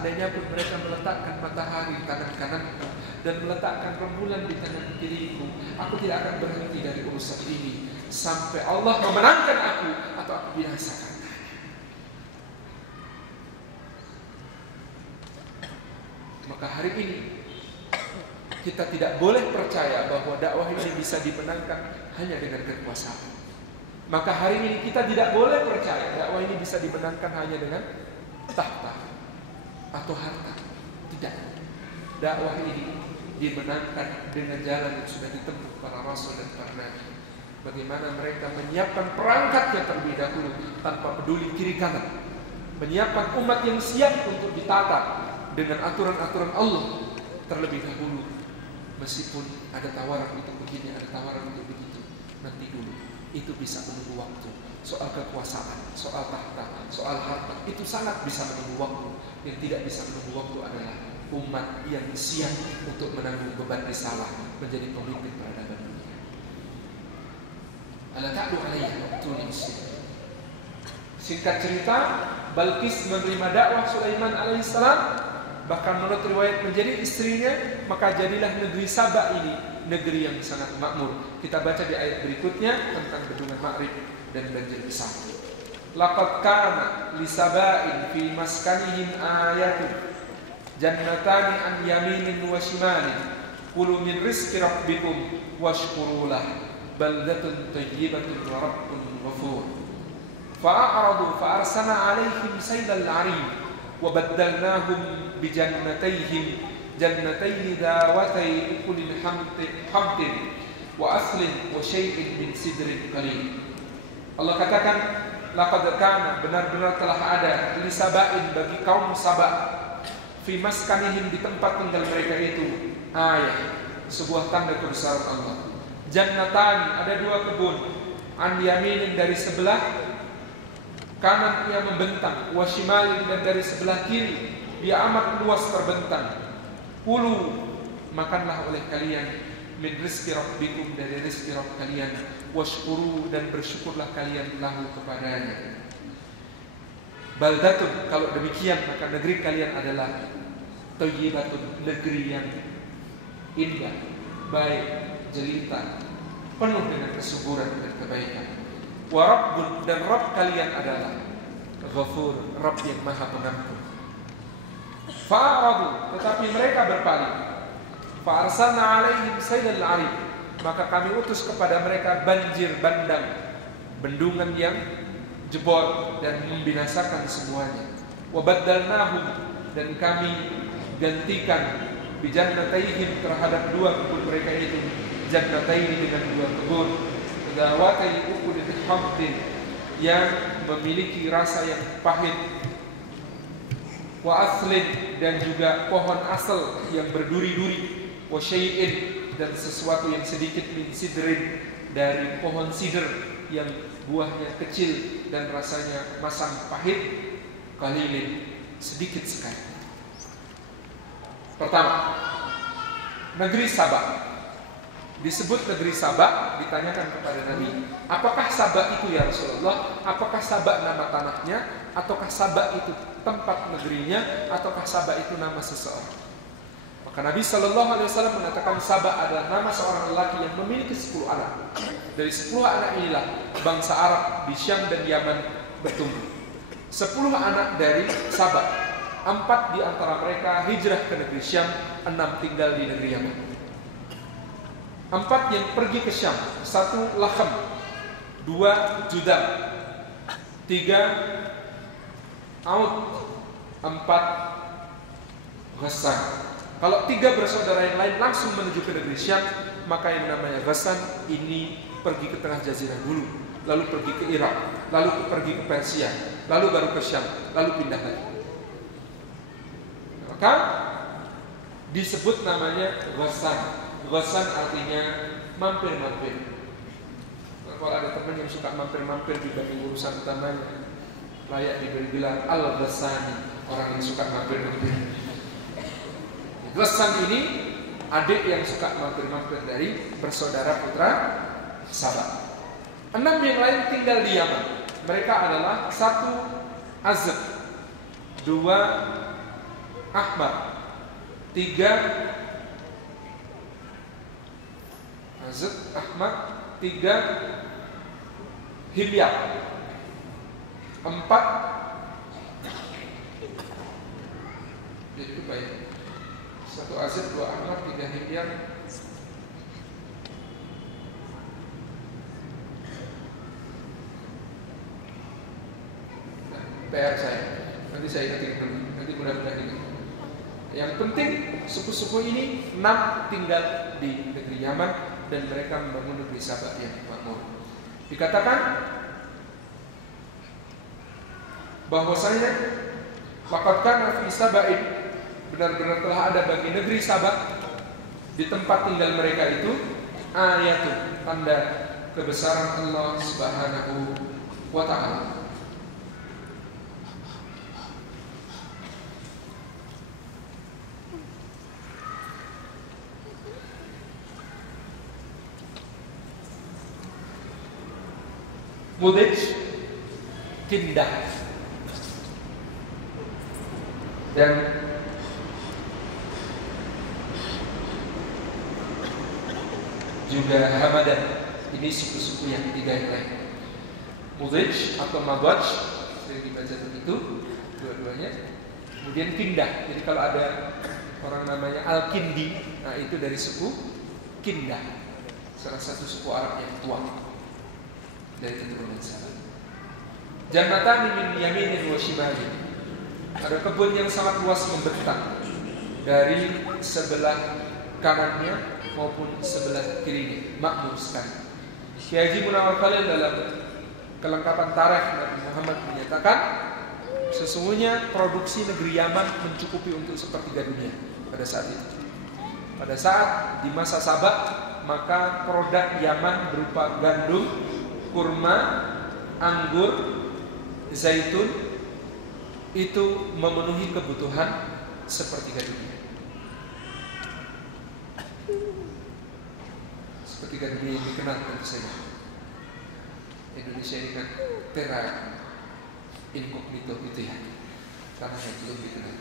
seandainya pun mereka meletakkan matahari di tangan kananku dan meletakkan rembulan di tangan kiriku, aku tidak akan berhenti dari urusan ini sampai Allah memenangkan aku atau aku binasakan. Maka hari ini kita tidak boleh percaya bahwa dakwah ini bisa dimenangkan hanya dengan kekuasaan. Maka hari ini kita tidak boleh percaya dakwah ini bisa dimenangkan hanya dengan tahta atau harta. Tidak. Dakwah ini dimenangkan dengan jalan yang sudah ditempuh para rasul dan para nabi. Bagaimana mereka menyiapkan perangkatnya terlebih dahulu tanpa peduli kiri kanan. Menyiapkan umat yang siap untuk ditata dengan aturan-aturan Allah terlebih dahulu. Meskipun ada tawaran untuk begini, ada tawaran untuk begitu, nanti dulu. Itu bisa menunggu waktu. Soal kekuasaan, soal tahta, soal harta, itu sangat bisa menunggu waktu. Yang tidak bisa menunggu waktu adalah umat yang siap untuk menanggung beban risalah menjadi pemimpin peradaban dunia. Ala ta'du alayya tulis. Singkat cerita, Balqis menerima dakwah Sulaiman alaihissalam. Bahkan menurut riwayat menjadi istrinya, maka jadilah negeri Saba ini negeri yang sangat makmur. Kita baca di ayat berikutnya tentang bendungan Ma'rib dan banjir besar. Laqad kana li Saba'in fi maskanihim ayatun jannatani an yaminin wa shimalin kulu min rizqi rabbikum washkuru lah baldatun tayyibatun wa rabbun ghafur. Fa'aradu fa'arsalna 'alaihim saylal 'arim wa baddalnahum bijannatayhim jannatayn dawatay ukulil hamdin wa aslin wa syai'in min sidrin qalil. Allah katakan, laqad kana, benar-benar telah ada li Saba'in, bagi kaum Saba, fi maskanihim, di tempat tinggal mereka itu, ayat, sebuah tanda kebesaran Allah. Jannatani, ada dua kebun, an yaminin, dari sebelah kanan ia membentang, wa shimalin, dan dari sebelah kiri dia amat luas terbentang. Kulu, makanlah oleh kalian, min rizki rabbikum, dari rizki Rabb kalian, washkuru, dan bersyukurlah kalian lahu kepadanya. Baldatun, kalau demikian maka negeri kalian adalah thayyibatun, negeri yang indah, baik, jelita, penuh dengan kesuburan dan kebaikan. Wa rabbun, dan Rabb kalian adalah ghafur, Rabb yang maha pengampun. Fa'aradu, tetapi mereka berpaling. Fa'arsalna 'alaihim saylal 'arim, maka kami utus kepada mereka banjir bandang, bendungan yang jebol dan membinasakan semuanya. Wa baddalnahum, dan kami gantikan bijannataihim, terhadap dua kebun mereka itu, jannataini, dengan dua kebun, dawatay ukulil hamdin, yang memiliki rasa yang pahit, wa aslin, dan juga pohon asal yang berduri-duri, wa syai'in, dan sesuatu yang sedikit, min sidrin, dari pohon sidr yang buahnya kecil dan rasanya masam pahit, qalilin, sedikit sekali. Pertama, negeri Saba. Disebut negeri Saba, ditanyakan kepada Nabi, apakah Saba itu ya Rasulullah? Apakah Saba nama tanahnya? Ataukah Saba itu tempat negerinya? Ataukah Saba itu nama seseorang? Maka Nabi SAW mengatakan Saba adalah nama seorang lelaki yang memiliki 10 anak. Dari 10 anak inilah bangsa Arab di Syam dan Yaman bertumbuh. 10 anak dari Saba, 4 di antara mereka hijrah ke negeri Syam, 6 tinggal di negeri Yaman. 4 yang pergi ke Syam, 1 Lakham, 2 Judam, 3 Aud, 4 Ghassan. Kalau 3 bersaudara yang lain langsung menuju ke negeri Syam, maka yang namanya Ghassan ini pergi ke tengah jazirah dulu, lalu pergi ke Irak, lalu pergi ke Persia, lalu baru ke Syam, lalu pindah lagi. Maka disebut namanya Ghassan. Ghassan artinya mampir-mampir. Nah, kalau ada teman yang suka mampir-mampir dibanding urusan utamanya, layak diberi gelar Al-Ghassani, orang yang suka mampir-mampir. Ghassan ini adik yang suka mampir-mampir dari bersaudara putra Saba. 6 yang lain tinggal di Yaman. Mereka adalah 1 Azd, 2 Ahmad. 3 Azad Ahmad. 3 Himyar. 4 jadi itu baik. 1 Azad, 2 Ahmad, 3 Himyar. PR saya. Nanti saya ingat dulu. Nanti mudah-mudahan ini. Yang penting suku-suku ini 6 tinggal di negeri Yaman dan mereka membangun negeri Saba yang makmur. Dikatakan bahwasanya laqad kana fi Saba'in, benar-benar telah ada bagi negeri Saba di tempat tinggal mereka itu ayatun, tanda kebesaran Allah Subhanahu wa ta'ala. Mudij, Kindah, dan juga Hamadan. Ini suku-suku yang ketiga yang lain. Mudij atau Madaj sering dibaca begitu dua-duanya. Kemudian Kindah. Jadi kalau ada orang namanya Al-Kindi, nah itu dari suku Kindah, salah satu suku Arab yang tua dari keturunan Saba. Jannatan min yaminin wa shimalin. Ada kebun yang sangat luas membentang dari sebelah kanannya maupun sebelah kirinya, makmur sekali. Kiai Haji Munawwar Khalil dalam kelengkapan tarikh Nabi Muhammad menyatakan sesungguhnya produksi negeri Yaman mencukupi untuk sepertiga dunia pada saat itu. Pada saat di masa Sabak, maka produk Yaman berupa gandum, kurma, anggur, zaitun itu memenuhi kebutuhan sepertiga dunia. Sepertiga dunia yang dikenal tentu saja. Indonesia ini kan terra incognito gitu ya, karena yang belum dikenal.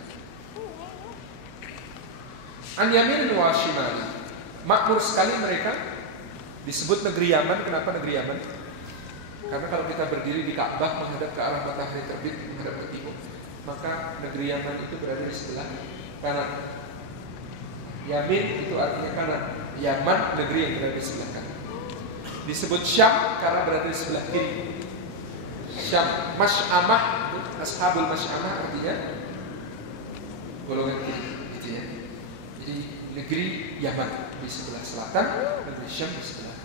An yamin wa shimali, makmur sekali mereka. Disebut negeri Yaman. Kenapa negeri Yaman? Karena kalau kita berdiri di Ka'bah menghadap ke arah matahari terbit, menghadap ke timur, maka negeri Yaman itu berada di sebelah kanan. Yamin itu artinya kanan. Yaman negeri yang berada di sebelah kanan. Disebut Syam karena berada di sebelah kiri. Syam, Masy'amah, Ashabul Masy'amah artinya golongan kiri, gitu ya. Jadi negeri Yaman di sebelah selatan, negeri Syam di sebelah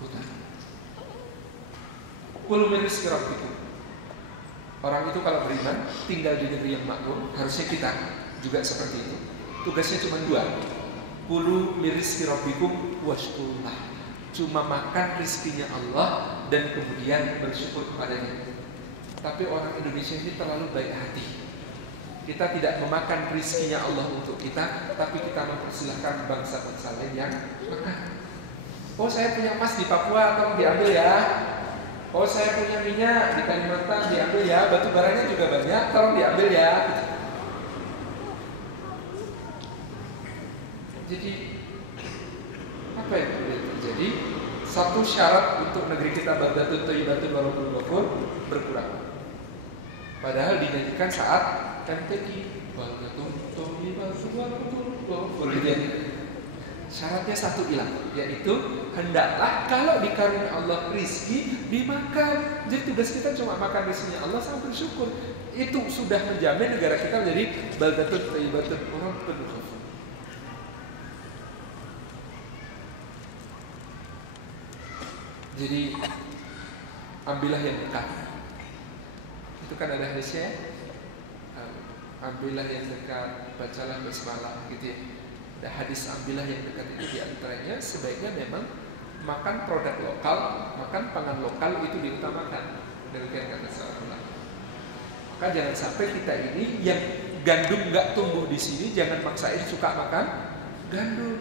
utara. Kul min rizqi rabbikum. Orang itu kalau beriman tinggal di negeri yang makmur, harusnya kita juga seperti itu. Tugasnya cuma 2. Kulu min rizqi rabbikum washkurullah. Cuma makan rizkinya Allah dan kemudian bersyukur kepadanya. Tapi orang Indonesia ini terlalu baik hati. Kita tidak memakan rizkinya Allah untuk kita, tapi kita mempersilahkan bangsa-bangsa lain yang makan. Oh, saya punya emas di Papua, tolong diambil ya. Oh, saya punya minyak di Kalimantan, diambil ya. Batu baranya juga banyak, tolong diambil ya. Jadi apa yang boleh terjadi? Satu syarat untuk negeri kita Baldatun Thayyibatun wa Rabbul Ghafur berkurang. Padahal dinyanyikan saat MTQ Baldatun Thayyibatun wa Rabbul Ghafur. Syaratnya satu hilang, yaitu hendaklah kalau dikaruniai Allah rizki dimakan. Jadi tugas kita cuma makan rizkinya Allah sama bersyukur. Itu sudah menjamin negara kita menjadi Baldatun Thayyibatun wa Rabbul Ghafur. Jadi ambillah yang dekat. Itu kan ada hadisnya, ambillah yang dekat, bacalah basmalah, gitu ya. Ada hadis ambillah yang dekat itu diantaranya sebaiknya memang makan produk lokal, makan pangan lokal itu diutamakan. Demikian kata seorang ulama. Maka jangan sampai kita ini yang gandum nggak tumbuh di sini, jangan maksain suka makan gandum.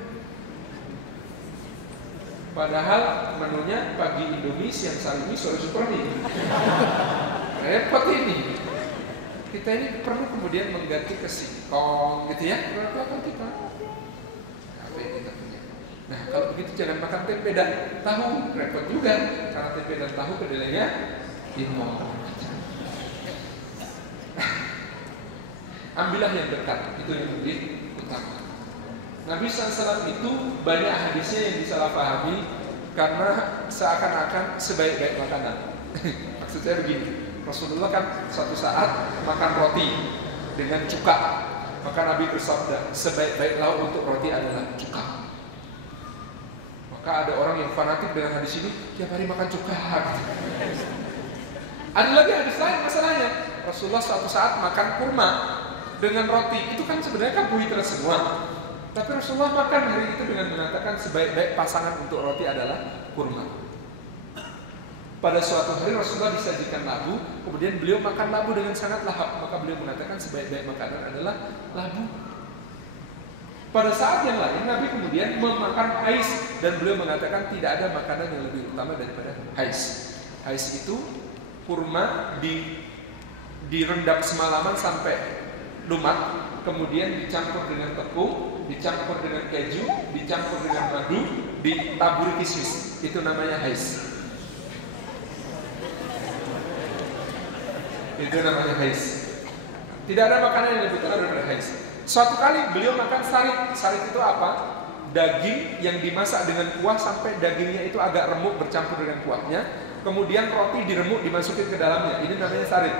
Padahal menunya pagi Indomie, siang salimi, sore Supremi. Repot ini. Kita ini perlu kemudian mengganti ke singkong gitu ya, berapa kita? Apa yang kita punya? Nah kalau begitu jangan makan tempe dan tahu, repot juga karena tempe dan tahu kedelainya impor. Ambillah yang dekat, itu yang lebih utama. Nabi SAW itu banyak hadisnya yang disalahpahami karena seakan-akan sebaik-baik makanan. Maksud saya begini, Rasulullah kan suatu saat makan roti dengan cuka, maka Nabi bersabda, sebaik-baik lauk untuk roti adalah cuka. Maka ada orang yang fanatik dengan hadis ini, tiap hari makan cuka. Ada lagi hadis lain masalahnya, Rasulullah suatu saat makan kurma dengan roti, itu kan sebenarnya karbohidrat semua. Tapi Rasulullah makan hari itu dengan mengatakan sebaik-baik pasangan untuk roti adalah kurma. Pada suatu hari Rasulullah disajikan labu, kemudian beliau makan labu dengan sangat lahap, maka beliau mengatakan sebaik-baik makanan adalah labu. Pada saat yang lain Nabi kemudian memakan ais dan beliau mengatakan tidak ada makanan yang lebih utama daripada ais. Ais itu kurma direndam semalaman sampai lumat, kemudian dicampur dengan tepung, dicampur dengan keju, dicampur dengan madu, ditaburi kismis. Itu namanya ais. Itu namanya hais. Tidak ada makanan yang lebih utama daripada hais. Suatu kali beliau makan sarit. Sarit itu apa? Daging yang dimasak dengan kuah sampai dagingnya itu agak remuk bercampur dengan kuahnya. Kemudian roti diremuk dimasukin ke dalamnya. Ini namanya sarit.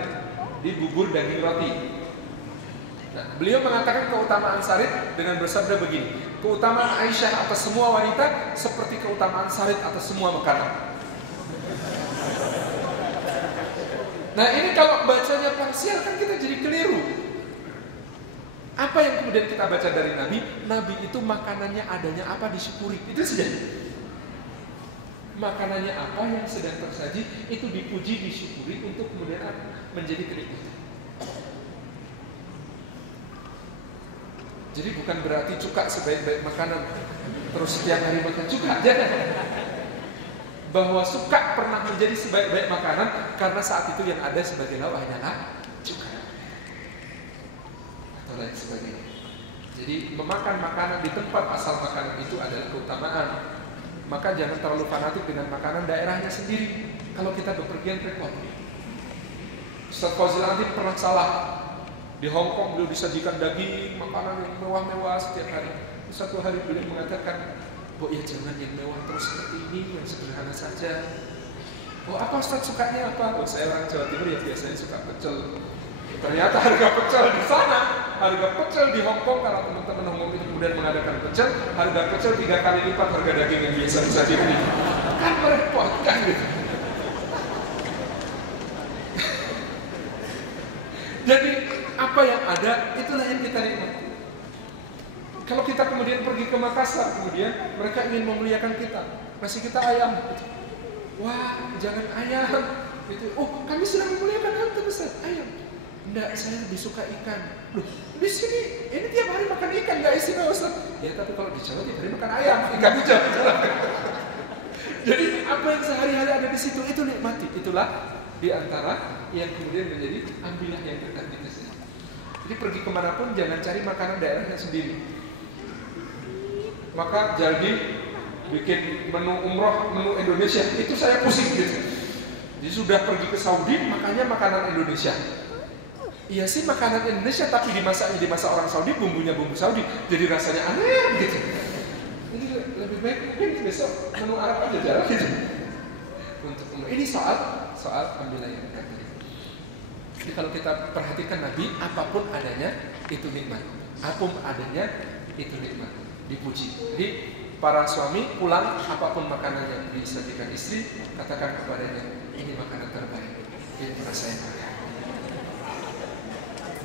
Di bubur daging roti. Nah, beliau mengatakan keutamaan sarit dengan bersabda begini, keutamaan Aisyah atas semua wanita seperti keutamaan sarit atas semua makanan. Nah ini kalau bacanya parsial kan kita jadi keliru. Apa yang kemudian kita baca dari Nabi? Nabi itu makanannya adanya apa disyukuri, itu saja. Makanannya apa yang sedang tersaji itu dipuji, disyukuri untuk kemudian menjadi kenikmatan. Jadi bukan berarti cuka sebaik-baik makanan terus setiap hari makan cuka, jangan. Bahwa suka pernah menjadi sebaik-baik makanan karena saat itu yang ada sebagai lauk hanyalah cuka atau lain sebagainya. Jadi memakan makanan di tempat asal makanan itu adalah keutamaan. Maka jangan terlalu fanatik dengan makanan daerahnya sendiri. Kalau kita bepergian repot. Ustaz Fazil Adib pernah salah. Di Hong Kong beliau disajikan daging, makanan yang mewah-mewah setiap hari. Satu hari beliau mengatakan, oh ya jangan yang mewah terus seperti ini, yang sederhana saja. Oh apa Ustaz sukanya apa? Oh saya orang Jawa Timur ya biasanya suka pecel. Ternyata harga pecel di sana, harga pecel di Hong Kong karena teman-teman Hong Kong itu kemudian mengadakan pecel, harga pecel 3 kali lipat harga daging yang biasa disajikan ini. Kan merepotkan gitu. Jadi apa yang ada itulah yang kita nikmati. Kalau kita kemudian pergi ke Makassar, kemudian mereka ingin memuliakan kita, kasih kita ayam. Wah, jangan ayam. Gitu. Oh, kami sedang memuliakan Anda besar ayam. Enggak, saya lebih suka ikan. Loh, di sini ini tiap hari makan ikan, nggak istimewa Ustaz. Ya, tapi kalau di Jawa tiap hari makan ayam, ikan di Jawa. Jadi apa yang sehari-hari ada di situ itu nikmati. Itulah di antara yang kemudian menjadi ambillah yang dekat di sini. Jadi pergi kemanapun jangan cari makanan daerahnya sendiri. Maka jadi bikin menu umroh, menu Indonesia itu saya pusing gitu. Jadi sudah pergi ke Saudi, makanya makanan Indonesia. Iya sih makanan Indonesia, tapi dimasaknya dimasak orang Saudi, bumbunya bumbu Saudi, jadi rasanya aneh gitu. Jadi lebih baik mungkin besok menu Arab aja jalan gitu. Untuk ini soal ambillah yang dekat. Jadi kalau kita perhatikan Nabi, apapun adanya itu nikmat, apapun adanya itu nikmat. Dipuji. Jadi para suami pulang apapun makanan yang disajikan istri, katakan kepadanya, ini makanan terbaik, ini rasa yang makan.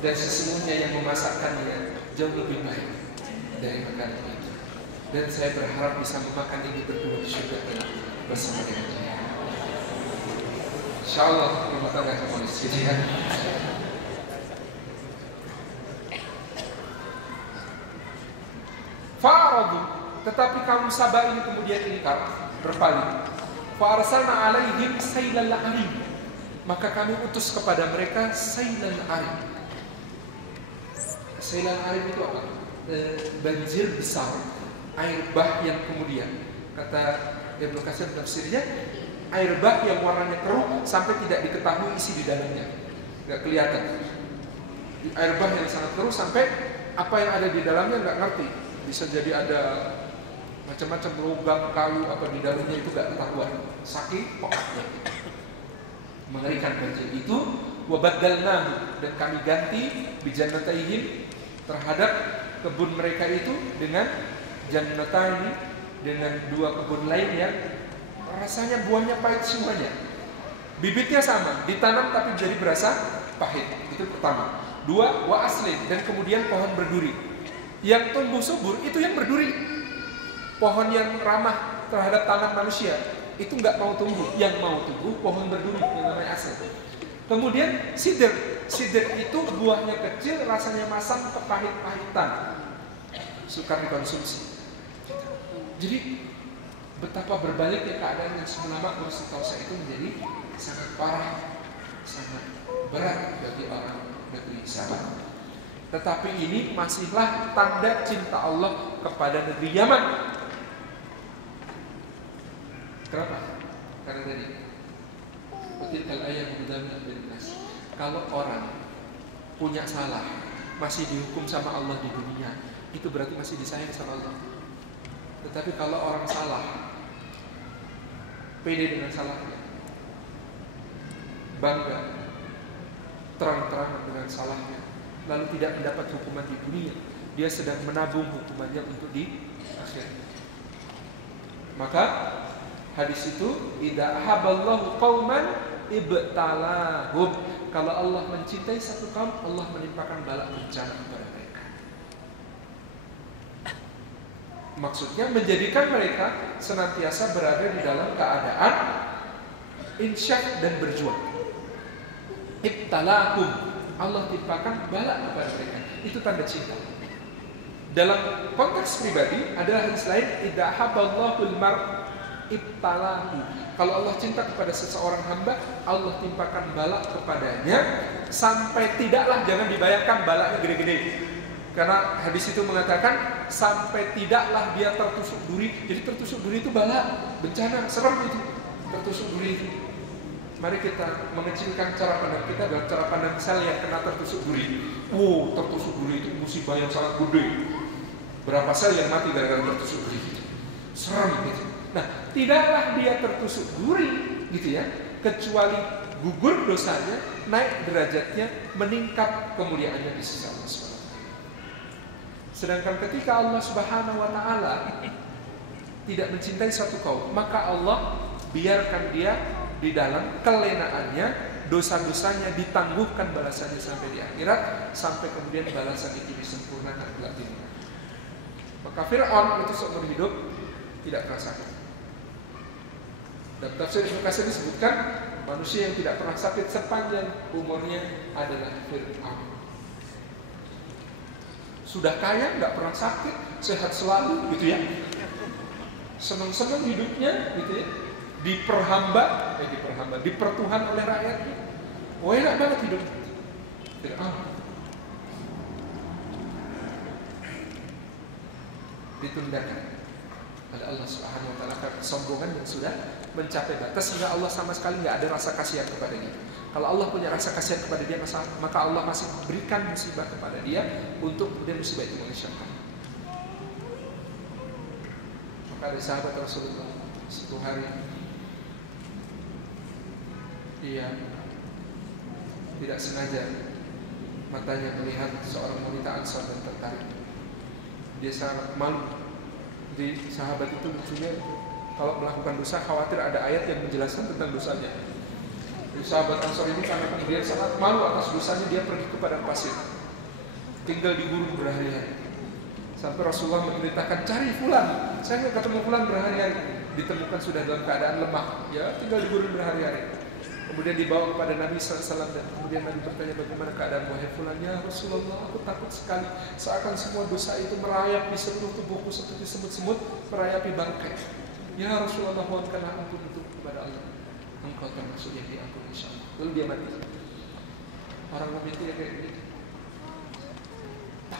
Dan sesungguhnya yang memasakkannya jauh lebih baik dari makanan itu. Dan saya berharap bisa memakan ini berdua di surga bersama dengan dia. Insyaallah rumah tangga harmonis gitu ya. Fa'aradu, tetapi kaum Sabah ini kemudian ingkar, berpaling. Fa'arsalna alaihim sailal arim, maka kami utus kepada mereka sailal arim. Sailan arim itu apa? Banjir besar, air bah yang kemudian, kata Ibnu Katsir tafsirnya, air bah yang warnanya keruh sampai tidak diketahui isi di dalamnya, nggak kelihatan. Air bah yang sangat keruh sampai apa yang ada di dalamnya nggak ngerti. Bisa jadi ada macam-macam logam, kayu apa di dalamnya itu nggak ketahuan. Saking pokoknya mengerikan banjir itu. Wabaddalnahu, dan kami ganti bijannataihim terhadap kebun mereka itu dengan jannataini, dengan dua kebun lain yang rasanya buahnya pahit semuanya. Bibitnya sama, ditanam tapi jadi berasa pahit. Itu pertama. Dua, wa aslin, dan kemudian pohon berduri. Yang tumbuh subur itu yang berduri. Pohon yang ramah terhadap tangan manusia itu nggak mau tumbuh. Yang mau tumbuh pohon berduri yang namanya aslin. Kemudian sidr itu buahnya kecil, rasanya masam, kepahit-pahitan, sukar dikonsumsi. Jadi betapa berbaliknya keadaan yang semula makmur Kautsar itu menjadi sangat parah, sangat berat bagi orang negeri Sahabat. Tetapi ini masihlah tanda cinta Allah kepada negeri Yaman. Kenapa? Karena tadi Tilkal ayat mudamina bin nas. Kalau orang punya salah masih dihukum sama Allah di dunia, itu berarti masih disayang sama Allah. Tetapi kalau orang salah, pede dengan salahnya, bangga, terang-terangan dengan salahnya, lalu tidak mendapat hukuman di dunia, dia sedang menabung hukumannya untuk di akhirat. Maka hadis itu, idza ahabballahu qauman ibtalahum. Kalau Allah mencintai satu kaum, Allah menimpakan bala bencana kepada mereka. Maksudnya menjadikan mereka senantiasa berada di dalam keadaan insyak dan berjuang. Ibtalahum, Allah timpakan bala kepada mereka. Itu tanda cinta. Dalam konteks pribadi adalah hadis lain, idza ahabballahu al-mar' ibtalahu. Kalau Allah cinta kepada seseorang hamba, Allah timpakan bala kepadanya sampai tidaklah, jangan dibayangkan balanya gede-gede. Karena hadis itu mengatakan sampai tidaklah dia tertusuk duri. Jadi tertusuk duri itu bala, bencana, serem itu. Tertusuk duri itu. Mari kita mengecilkan cara pandang kita dalam cara pandang sel yang kena tertusuk duri. Tertusuk duri itu musibah yang sangat gede. Berapa sel yang mati gara-gara tertusuk duri itu. Serem gitu. Nah, tidaklah dia tertusuk duri gitu ya, kecuali gugur dosanya, naik derajatnya, meningkat kemuliaannya di sisi Allah SWT. Sedangkan ketika Allah Subhanahu wa taala tidak mencintai suatu kaum, maka Allah biarkan dia di dalam kelenaannya, dosa-dosanya ditangguhkan balasannya sampai di akhirat, sampai kemudian balasan itu disempurnakan kelak di dunia. Maka Fir'aun itu seumur hidup tidak pernah sakit. Dan tafsir Ibnu Katsir disebutkan manusia yang tidak pernah sakit sepanjang umurnya adalah Fir'aun. Sudah kaya, nggak pernah sakit, sehat selalu, gitu ya. Senang-senang hidupnya, gitu ya. Diperhamba, dipertuhan oleh rakyatnya. Enak banget hidup Fir'aun. Ditundakan oleh Allah Subhanahu wa taala karena kesombongan yang sudah mencapai batas sehingga Allah sama sekali nggak ada rasa kasihan kepada dia. Kalau Allah punya rasa kasihan kepada dia, maka Allah masih berikan musibah kepada dia untuk kemudian musibah itu mengesyarkan. Maka ada sahabat Rasulullah suatu hari dia tidak sengaja matanya melihat seorang wanita Ansar dan tertarik. Dia sangat malu. Di sahabat itu lucunya, kalau melakukan dosa khawatir ada ayat yang menjelaskan tentang dosanya. Di sahabat Ansar ini karena kemudian sangat malu atas dosanya, dia pergi ke padang pasir, tinggal di gurun berhari-hari. Sampai Rasulullah memerintahkan, cari fulan, saya nggak ketemu fulan berhari-hari. Ditemukan sudah dalam keadaan lemah, ya tinggal di gurun berhari-hari. Kemudian dibawa kepada Nabi SAW dan kemudian Nabi bertanya bagaimana keadaan wahai fulan. Ya Rasulullah, aku takut sekali seakan semua dosa itu merayap di seluruh tubuhku seperti semut-semut merayapi bangkai. Ya Rasulullah, mohonkanlah ampun untuk kepada Allah. Engkau termasuk yang diampuni insyaallah. Lalu dia mati. Orang mukmin itu kayak begitu.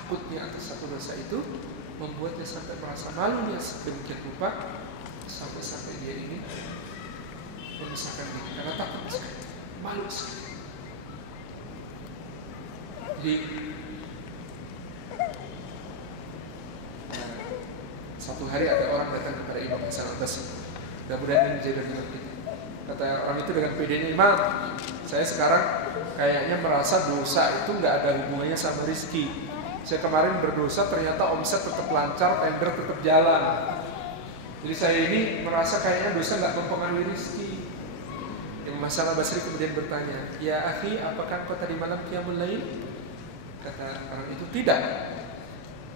takutnya atas satu dosa itu membuatnya sampai merasa malunya sedemikian rupa sampai dia ini memisahkan diri karena takut sekali, malu sekali. Jadi satu hari ada orang datang kepada Imam Hasan al-Basri. Mudah-mudahan ini menjadi dengan kita. Kata orang itu dengan pedenya, Imam, saya sekarang kayaknya merasa dosa itu nggak ada hubungannya sama rizki. Saya kemarin berdosa, ternyata omset tetap lancar, tender tetap jalan. Jadi saya ini merasa kayaknya dosa nggak mempengaruhi rizki. Imam Hasan al-Basri kemudian bertanya, ya akhi, apakah engkau tadi malam qiyamul lail? Kata orang itu, tidak.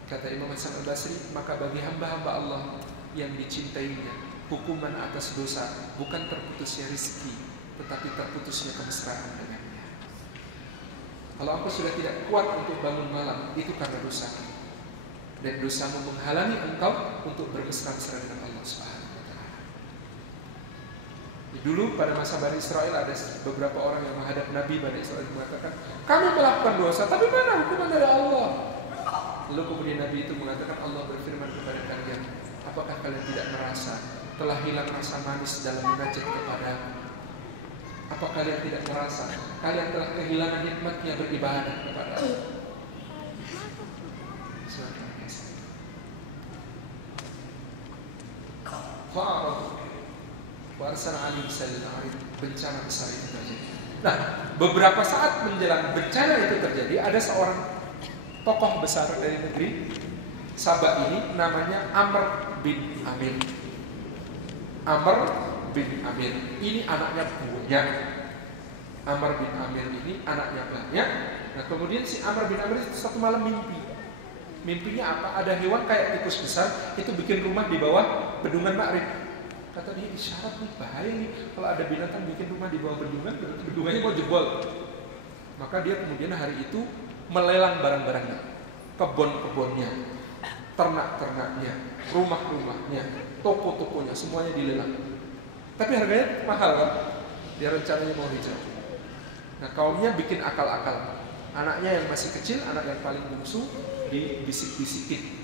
Kata Imam Hasan al-Basri, maka bagi hamba-hamba Allah yang dicintainya, hukuman atas dosa bukan terputusnya rizki, tetapi terputusnya kemesraan dengannya. Kalau engkau sudah tidak kuat untuk bangun malam, itu karena dosa. Dan dosamu menghalangi engkau untuk bermesra-mesra dengan Allah Subhanahu wa Ta'ala. Dulu pada masa Bani Israel ada beberapa orang yang menghadap Nabi Bani Israel mengatakan, kami melakukan dosa, tapi mana hukuman dari Allah? Lalu kemudian Nabi itu mengatakan, Allah berfirman kepada kalian, apakah kalian tidak merasa telah hilang rasa manis dalam munajat kepadaku? Apa kalian tidak merasa kalian telah kehilangan nikmatnya beribadah kepada Allah? Bencana besar itu terjadi. Nah, beberapa saat menjelang bencana itu terjadi, ada seorang tokoh besar dari negeri Sabah ini, namanya Amr bin Amir. Amr bin Amir ini anaknya banyak. Amr bin Amir ini anaknya banyak. Nah, kemudian si Amr bin Amir itu satu malam mimpi. Mimpinya apa? Ada hewan kayak tikus besar itu bikin rumah di bawah bendungan Ma'rib. Kata dia, isyarat nih, bahaya nih kalau ada binatang bikin rumah di bawah bendungan, berarti bendungannya mau jebol. Maka dia kemudian hari itu melelang barang-barangnya, kebun-kebunnya, ternak-ternaknya, rumah-rumahnya, toko-tokonya, semuanya dilelang. Tapi harganya mahal kan? Dia rencananya mau hijrah. Nah, kaumnya bikin akal-akal. Anaknya yang masih kecil, anak yang paling bungsu, dibisik-bisikin.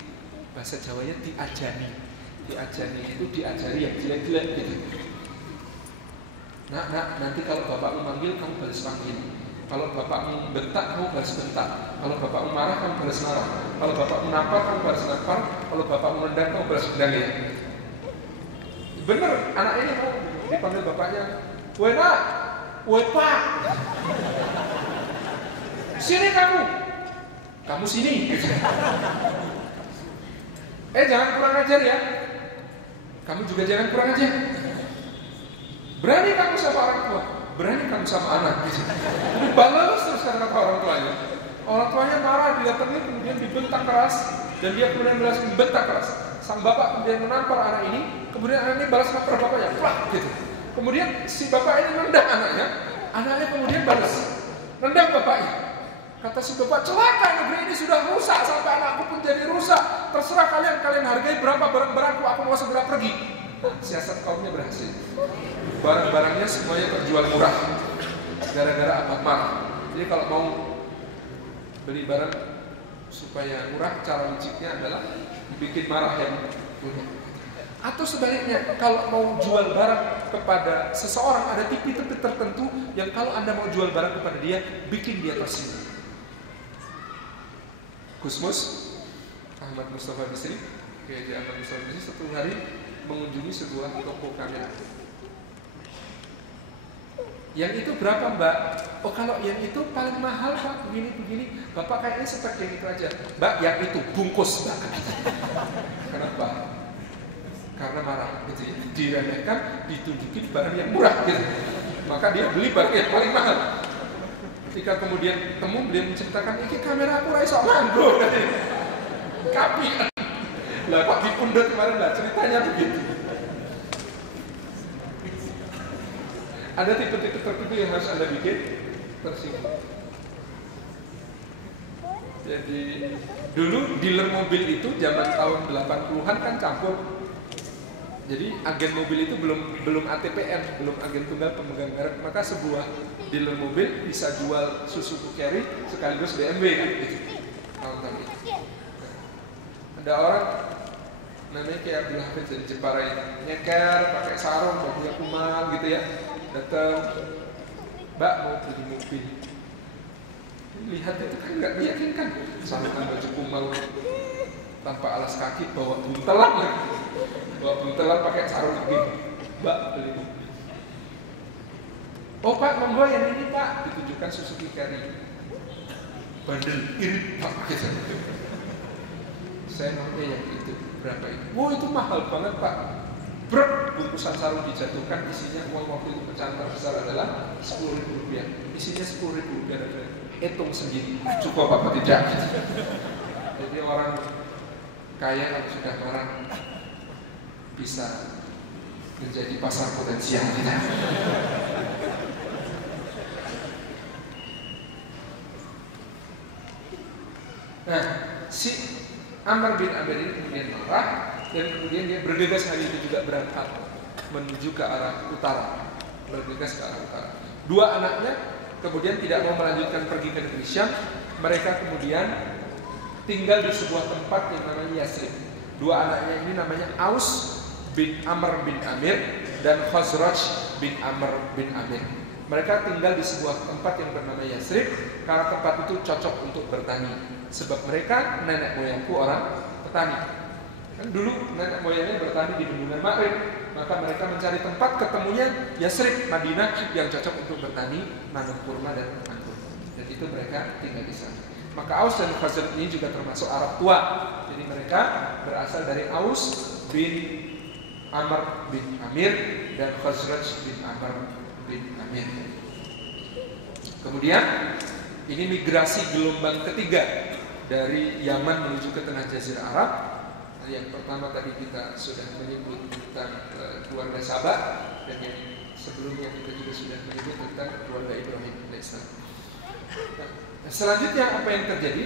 Bahasa Jawanya diajani. Diajani itu diajari yang jelek-jelek gitu. Nak, nanti kalau bapakmu manggil, kamu balas panggil. Kalau bapakmu bentak, kamu balas bentak. Kalau bapakmu marah, kamu balas marah. Kalau bapakmu nampar, kamu balas nampar. Kalau bapakmu nendang, kamu balas nendang ya. Bener, anak ini mau dipanggil bapaknya, "Woi nak, woi pak, sini kamu sini." Jangan kurang ajar ya. Kamu juga jangan kurang ajar. Berani kamu sama orang tua, berani kamu sama anak. Balas terus kata orang tuanya. Orang tuanya marah, didatangi kemudian dibentak keras, dan dia kemudian balas bentak keras. Sang bapak kemudian menampar anak ini, kemudian anak ini balas nampar bapaknya, plak gitu. Kemudian si bapak ini nendang anaknya kemudian balas nendang bapaknya. Kata si bapak, celaka, negeri ini sudah rusak sampai anakku pun jadi rusak. Terserah kalian hargai berapa barang-barangku, aku mau segera pergi. Siasat kaumnya berhasil. Barang-barangnya semuanya terjual murah. Gara-gara apa? Marah. Jadi kalau mau beli barang supaya murah, cara liciknya adalah bikin marah yang punya. Atau sebaliknya, kalau mau jual barang kepada seseorang, ada tipe-tipe tertentu yang kalau Anda mau jual barang kepada dia, bikin dia tersinggung. Gusmus Ahmad Mustafa Bisri, Kiai Ahmad Mustafa Bisri satu hari mengunjungi sebuah toko kamera. Yang itu berapa mbak? Oh kalau yang itu paling mahal pak, begini. Bapak kayaknya spek yang itu aja. Mbak yang itu bungkus mbak. Kenapa? Karena marah gitu ya. Diremehkan, ditunjukin barang yang murah gitu. Maka dia beli barang yang paling mahal. Ketika kemudian temu, dia menceritakan, ini kamera aku raiso nganggo. Kapi. Lah Pak dipundut kemarin lah, ceritanya begitu. Ada tipe-tipe tertentu yang harus Anda bikin tersinggung. Jadi dulu dealer mobil itu zaman tahun 80-an kan campur. Jadi agen mobil itu belum ATPM, belum agen tunggal pemegang merek, maka sebuah dealer mobil bisa jual Suzuki Carry sekaligus BMW kan gitu. Tahun-tahun itu. Ada orang namanya kayak Abdul Hafid dari Jepara ini, nyeker, pakai sarung, bajunya kumal gitu ya, datang, Mbak mau beli mobil. Lihat itu kan nggak meyakinkan, sarungkan baju kumal tanpa alas kaki, bawa buntelan lagi, bawa buntelan pakai sarung begini, Mbak beli mobil. Oh Pak, monggo yang ini Pak, ditunjukkan Suzuki Carry, bandel, irit Pak, gitu. Saya namanya yang itu. Berapa itu? Oh itu mahal banget Pak. Brok, bungkusan sarung dijatuhkan, isinya uang waktu itu pecahan terbesar adalah Rp10.000. Isinya Rp10.000. Hitung sendiri, cukup apa tidak? Jadi orang kaya kalau sudah orang bisa menjadi pasar potensial tidak? Nah, si Amr bin Amir ini kemudian marah dan kemudian dia bergegas hari itu juga berangkat menuju ke arah utara, bergegas ke arah utara. Dua anaknya kemudian tidak mau melanjutkan pergi ke negeri Syam. Mereka kemudian tinggal di sebuah tempat yang namanya Yasrib. Dua anaknya ini namanya Aus bin Amr bin Amir dan Khazraj bin Amr bin Amir. Mereka tinggal di sebuah tempat yang bernama Yasrib karena tempat itu cocok untuk bertani. Sebab mereka nenek moyangku orang petani. Kan dulu nenek moyangnya bertani di bendungan Ma'rib, maka mereka mencari tempat ketemunya Yasrib, Madinah yang cocok untuk bertani, nanam kurma dan anggur. Dan itu mereka tinggal di sana. Maka Aus dan Khazraj ini juga termasuk Arab tua. Jadi mereka berasal dari Aus bin Amr bin Amir dan Khazraj bin Amr bin Amir. Kemudian ini migrasi gelombang ketiga dari Yaman menuju ke tengah Jazirah Arab. Yang pertama tadi kita sudah menyebut tentang keluarga Sabah, dan yang sebelumnya kita juga sudah menyebut tentang keluarga Ibrahim alaihissalam. Nah, selanjutnya apa yang terjadi?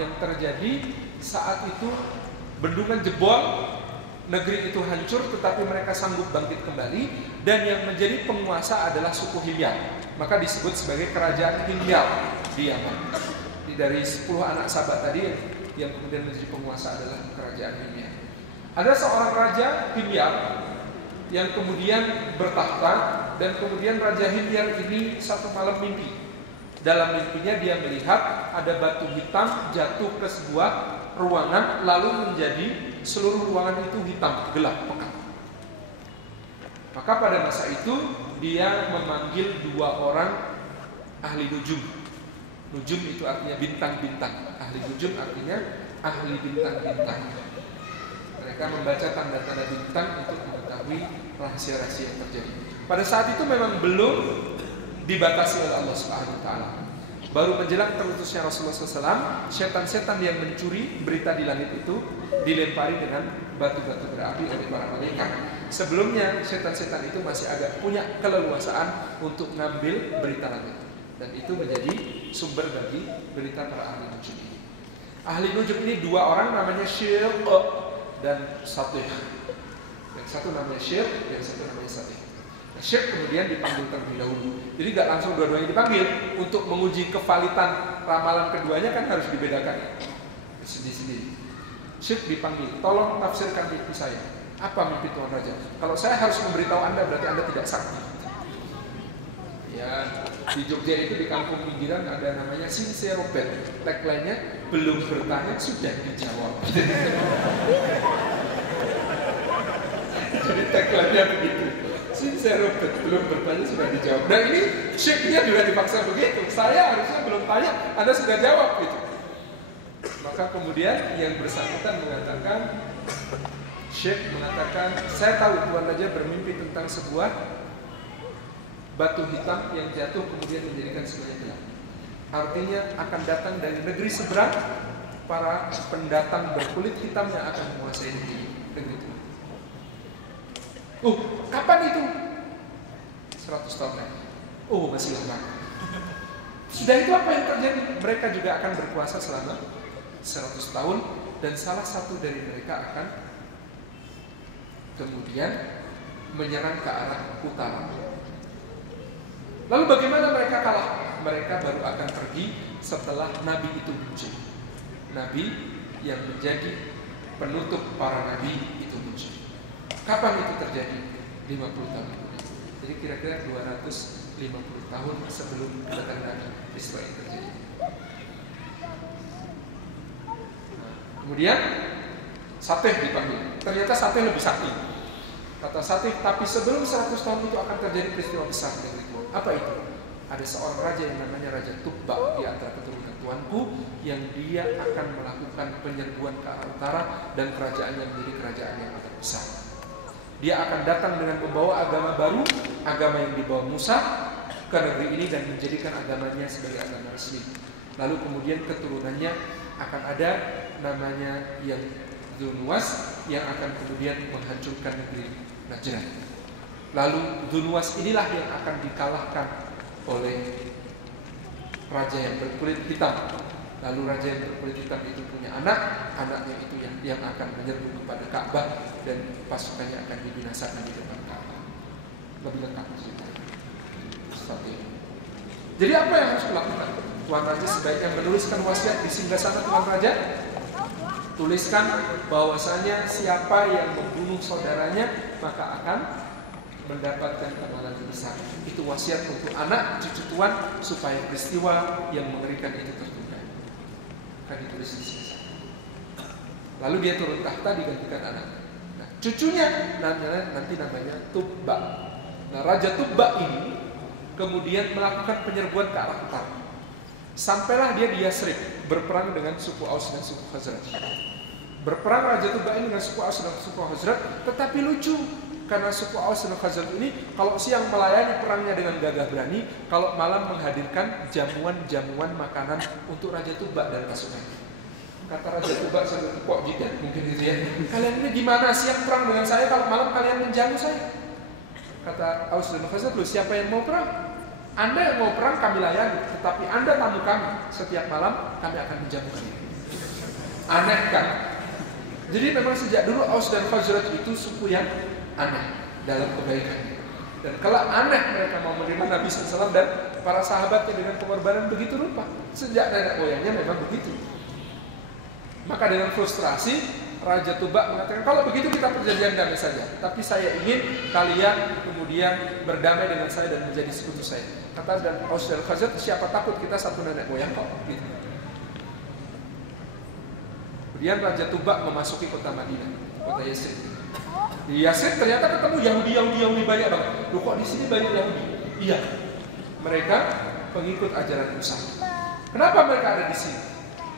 Yang terjadi saat itu bendungan jebol, negeri itu hancur, tetapi mereka sanggup bangkit kembali, dan yang menjadi penguasa adalah suku Himyar. Maka disebut sebagai kerajaan Himyar di Yaman. Dari 10 anak Sabah tadi yang kemudian menjadi penguasa adalah kerajaan Himyar. Ada seorang raja Himyar yang kemudian bertahta, dan kemudian raja Himyar ini satu malam mimpi. Dalam mimpinya dia melihat ada batu hitam jatuh ke sebuah ruangan, lalu menjadi seluruh ruangan itu hitam, gelap, pekat. Maka pada masa itu dia memanggil 2 orang ahli nujum. Nujum itu artinya bintang-bintang. Ahli nujum artinya ahli bintang-bintang. Mereka membaca tanda-tanda bintang untuk mengetahui rahasia-rahasia yang terjadi. Pada saat itu memang belum dibatasi oleh Allah Subhanahu wa taala. Baru menjelang terutusnya Rasulullah SAW, setan-setan yang mencuri berita di langit itu dilempari dengan batu-batu berapi oleh para malaikat. Sebelumnya setan-setan itu masih agak punya keleluasaan untuk ngambil berita langit. Dan itu menjadi sumber bagi berita para ahli nujum ini. Ahli nujum ini 2 orang, namanya Syekh dan Satih. Yang satu namanya Syekh, yang satu namanya Satih. Nah, Syekh kemudian dipanggil terlebih dahulu. Jadi gak langsung dua-duanya dipanggil. Untuk menguji kevalitan ramalan keduanya kan harus dibedakan sendiri-sendiri. Syekh dipanggil, tolong tafsirkan mimpi saya. Apa mimpi Tuan Raja? Kalau saya harus memberitahu Anda, berarti Anda tidak sakti. Ya, di Jogja itu di kampung pinggiran ada namanya Sincerobet. Tagline-nya belum bertanya sudah dijawab. Jadi tagline-nya begitu. Sincerobet, belum bertanya sudah dijawab. Dan ini Syekh-nya juga dipaksa begitu. Saya harusnya belum tanya, Anda sudah jawab gitu. Maka kemudian yang bersangkutan mengatakan, Syekh mengatakan, saya tahu Tuan Raja bermimpi tentang sebuah batu hitam yang jatuh kemudian menjadikan semuanya gelap. Artinya akan datang dari negeri seberang para pendatang berkulit hitam yang akan menguasai negeri itu. Kapan itu? 100 tahun lagi. Masih lama. Sudah itu apa yang terjadi? Mereka juga akan berkuasa selama 100 tahun, dan salah satu dari mereka akan kemudian menyerang ke arah utara. Lalu bagaimana mereka kalah? Mereka baru akan pergi setelah Nabi itu muncul. Nabi yang menjadi penutup para nabi itu muncul. Kapan itu terjadi? 50 tahun. Jadi kira-kira 250 tahun sebelum kedatangan Nabi Israil terjadi. Kemudian Satih dipanggil. Ternyata Satih lebih sakti. Kata Satih, tapi sebelum 100 tahun itu akan terjadi peristiwa besar di negeri Tuhan. Apa itu? Ada seorang raja yang namanya Raja Tubba di antara keturunan Tuanku, yang dia akan melakukan penyerbuan ke arah utara dan kerajaannya menjadi kerajaan yang akan besar. Dia akan datang dengan membawa agama baru, agama yang dibawa Musa ke negeri ini dan menjadikan agamanya sebagai agama resmi. Lalu kemudian keturunannya akan ada namanya yang Dzunnuwas yang akan kemudian menghancurkan negeri Najran. Lalu Dzunnuwas inilah yang akan dikalahkan oleh raja yang berkulit hitam. Lalu raja yang berkulit hitam itu punya anaknya itu yang akan menyerbu kepada Ka'bah dan pasukannya akan dibinasakan di depan Ka'bah. Lebih lengkap ceritanya. Jadi apa yang harus dilakukan? Tuan Raja sebaiknya menuliskan wasiat di singgasana Tuan Raja. Tuliskan bahwasanya siapa yang membunuh saudaranya maka akan mendapatkan amalan besar. Itu wasiat untuk anak cucu tuan supaya peristiwa yang mengerikan itu tertunda. Akan ditulis di sini. Lalu dia turun tahta digantikan anak. Nah, cucunya nanti namanya Tubba. Nah, Raja Tubba ini kemudian melakukan penyerbuan ke arah utara. Sampailah dia di Yasrib berperang dengan suku Aus dan suku Khazraj. Berperang Raja Tubba ini dengan suku Aus dan suku Khazraj, tetapi lucu karena suku Aus dan Khazraj ini kalau siang melayani perangnya dengan gagah berani, kalau malam menghadirkan jamuan-jamuan makanan untuk Raja Tubba dan pasukannya. Kata Raja Tubba sambil kok jidat mungkin gitu ya. Kalian ini gimana siang perang dengan saya, kalau malam kalian menjamu saya? Kata Aus dan Khazraj, lu siapa yang mau perang? Anda yang mau perang kami layani, tetapi Anda tamu kami. Setiap malam kami akan menjamu kalian. Aneh kan? Jadi memang sejak dulu Aus dan Khazraj itu suku yang aneh dalam kebaikannya. Dan kalau aneh mereka mau menerima Nabi SAW dan para sahabatnya dengan pengorbanan begitu rupa. Sejak nenek moyangnya memang begitu. Maka dengan frustrasi Raja Tubba mengatakan, kalau begitu kita perjanjian damai saja. Tapi saya ingin kalian kemudian berdamai dengan saya dan menjadi sekutu saya. Kata dan Aus dan Khazraj, siapa takut, kita satu nenek moyang kok. Gitu. Kemudian Raja Tubba memasuki kota Madinah, kota Yasrib. Di Yasrib ternyata ketemu Yahudi banyak banget. Loh kok di sini banyak Yahudi? Iya, mereka pengikut ajaran Musa. Kenapa mereka ada di sini?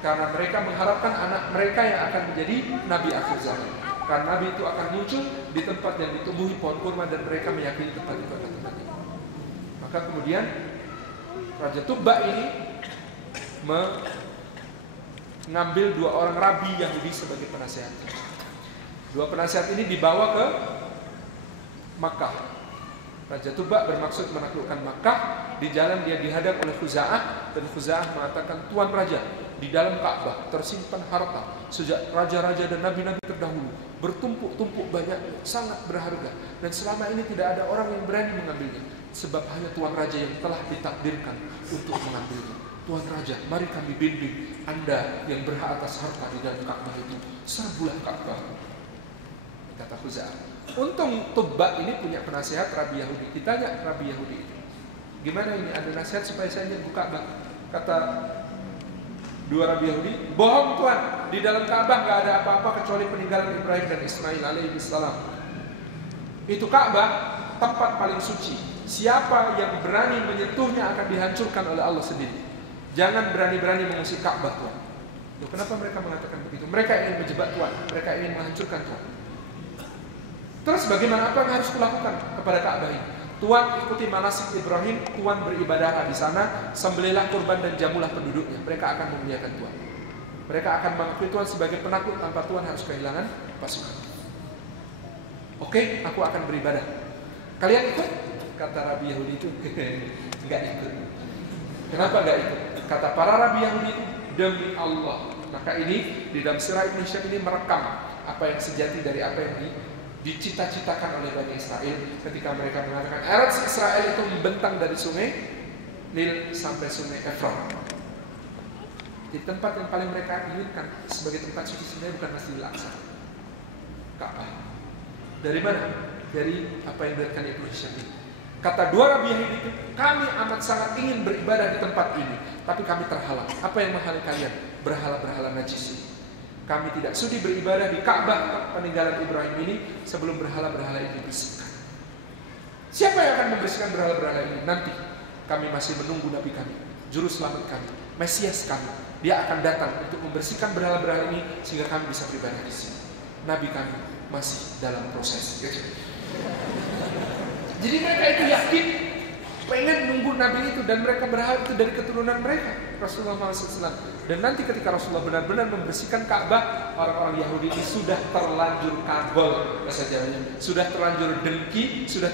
Karena mereka mengharapkan anak mereka yang akan menjadi Nabi akhir zaman. Karena Nabi itu akan muncul di tempat yang ditumbuhi pohon kurma dan mereka meyakini tempat itu akan terjadi. Maka kemudian Raja Tubba ini mengambil 2 orang rabi Yahudi sebagai penasehat. 2 penasehat ini dibawa ke Makkah. Raja Tubba bermaksud menaklukkan Makkah. Di jalan dia dihadang oleh Khuza'ah dan Khuza'ah mengatakan, Tuan Raja, di dalam Ka'bah tersimpan harta sejak raja-raja dan nabi-nabi terdahulu, bertumpuk-tumpuk banyak, sangat berharga, dan selama ini tidak ada orang yang berani mengambilnya, sebab hanya Tuan Raja yang telah ditakdirkan untuk mengambilnya. Tuan Raja, mari kami bimbing Anda yang berhak atas harta di dalam Ka'bah itu, serbulah Ka'bah, kata Khuza'ah. Untung Tubba ini punya penasehat Rabi Yahudi. Ditanya Rabi Yahudi itu, gimana ini, ada nasihat supaya saya nyerbu Ka'bah? Kata 2 Rabi Yahudi, bohong Tuan, di dalam Ka'bah gak ada apa-apa kecuali peninggalan Ibrahim dan Ismail alaihi salam. Itu Ka'bah tempat paling suci. Siapa yang berani menyentuhnya akan dihancurkan oleh Allah sendiri. Jangan berani-berani mengusir Ka'bah Tuan. Loh, kenapa mereka mengatakan begitu? Mereka ingin menjebak Tuan, mereka ingin menghancurkan Tuan. Terus bagaimana, apa yang harus kulakukan kepada Ka'bah ini? Tuan ikuti manasik Ibrahim, Tuan beribadah di sana, sembelihlah kurban dan jamulah penduduknya. Mereka akan memuliakan Tuan. Mereka akan mengakui Tuan sebagai penakluk tanpa Tuan harus kehilangan pasukan. Oke, aku akan beribadah. Kalian ikut? Kata Rabi Yahudi itu, enggak ikut. Kenapa enggak ikut? Kata para Rabi Yahudi itu, demi Allah. Maka ini di dalam Sirah Ibn Hisham ini merekam apa yang sejati dari apa yang dicita-citakan oleh Bani Israel ketika mereka mengatakan Eretz Israel itu membentang dari sungai Nil sampai sungai Efron. Jadi tempat yang paling mereka inginkan sebagai tempat suci sebenarnya bukan Masjidil Aqsa, Ka'bah. Dari mana? Dari apa yang dikatakan Ibnu Hisham ini. Kata dua Rabi Yahudi itu, kami amat sangat ingin beribadah di tempat ini, tapi kami terhalang. Apa yang menghalangi kalian? Berhala-berhala najis ini. Kami tidak sudi beribadah di Ka'bah peninggalan Ibrahim ini sebelum berhala-berhala ini dibersihkan. Siapa yang akan membersihkan berhala-berhala ini? Nanti kami masih menunggu Nabi kami, Juru Selamat kami, Mesias kami. Dia akan datang untuk membersihkan berhala-berhala ini sehingga kami bisa beribadah di sini. Nabi kami masih dalam proses. Jadi mereka itu yakin, pengen nunggu Nabi itu, dan mereka berharap itu dari keturunan mereka, Rasulullah SAW. Dan nanti ketika Rasulullah benar-benar membersihkan Ka'bah, orang-orang Yahudi ini sudah terlanjur kagol, bahasa Jawanya, sudah terlanjur dengki, sudah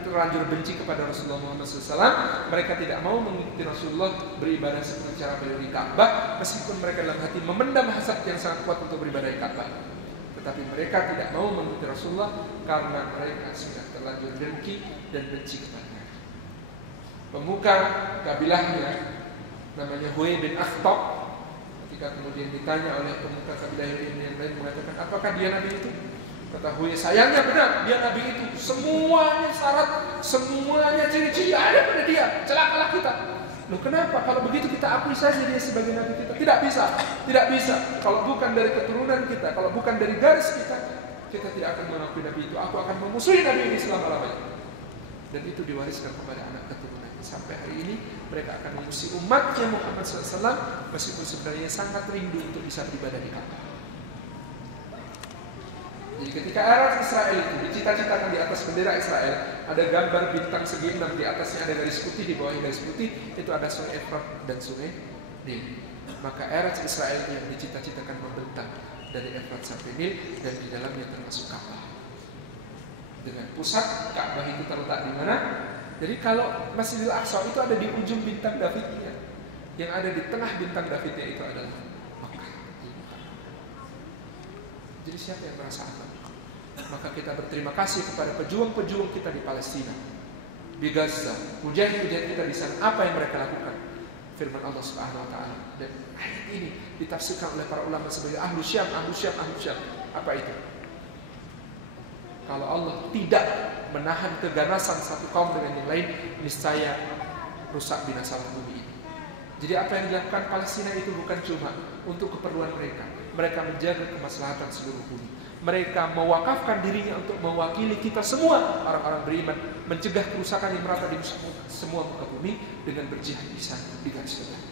terlanjur benci kepada Rasulullah SAW. Mereka tidak mau mengikuti Rasulullah beribadah seperti cara beliau di Ka'bah, meskipun mereka dalam hati memendam hasad yang sangat kuat untuk beribadah di Ka'bah. Tetapi mereka tidak mau mengikuti Rasulullah karena mereka sudah terlanjur dengki dan benci kepadanya. Pemuka kabilahnya namanya Huwai bin Akhtab, ketika kemudian ditanya oleh pemuka kabilah yang lain mengatakan, apakah dia Nabi itu? Kata Huwai, sayangnya benar, dia Nabi itu. Semuanya syarat, semuanya ciri-ciri ada pada dia. Celakalah kita. Loh kenapa? Kalau begitu kita akui saja dia sebagai Nabi kita. Tidak bisa, tidak bisa. Kalau bukan dari keturunan kita, kalau bukan dari garis kita, kita tidak akan mengakui Nabi itu. Aku akan memusuhi Nabi ini selama-lamanya. Dan itu diwariskan kepada anak keturunan. Sampai hari ini mereka akan memusuhi umatnya Muhammad SAW, meskipun sebenarnya sangat rindu untuk bisa beribadah di Ka'bah. Jadi ketika era Israel itu dicita-citakan di atas bendera Israel, ada gambar bintang segi 6, di atasnya ada garis putih, di bawahnya garis putih, itu ada sungai Efrat dan sungai Nil. Maka era Israel yang dicita-citakan membentang dari Efrat sampai Nil, dan di dalamnya termasuk Ka'bah. Dengan pusat Ka'bah itu terletak di mana? Jadi kalau Masjidil Aqsa itu ada di ujung bintang Davidnya, yang ada di tengah bintang Davidnya itu adalah Makkah. Jadi siapa yang merasa aman? Maka kita berterima kasih kepada pejuang-pejuang kita di Palestina, di Gaza, mujahid-mujahid kita di sana. Apa yang mereka lakukan? Firman Allah Subhanahu Wa Taala, dan ayat ini ditafsirkan oleh para ulama sebagai ahlu syam, ahlu syam, ahlu syam. Apa itu? Kalau Allah tidak menahan keganasan satu kaum dengan yang lain, niscaya rusak binasalah bumi ini. Jadi apa yang dilakukan Palestina itu bukan cuma untuk keperluan mereka. Mereka menjaga kemaslahatan seluruh bumi. Mereka mewakafkan dirinya untuk mewakili kita semua orang-orang beriman, mencegah kerusakan yang merata di semua muka bumi dengan berjihad di sana di garis depan.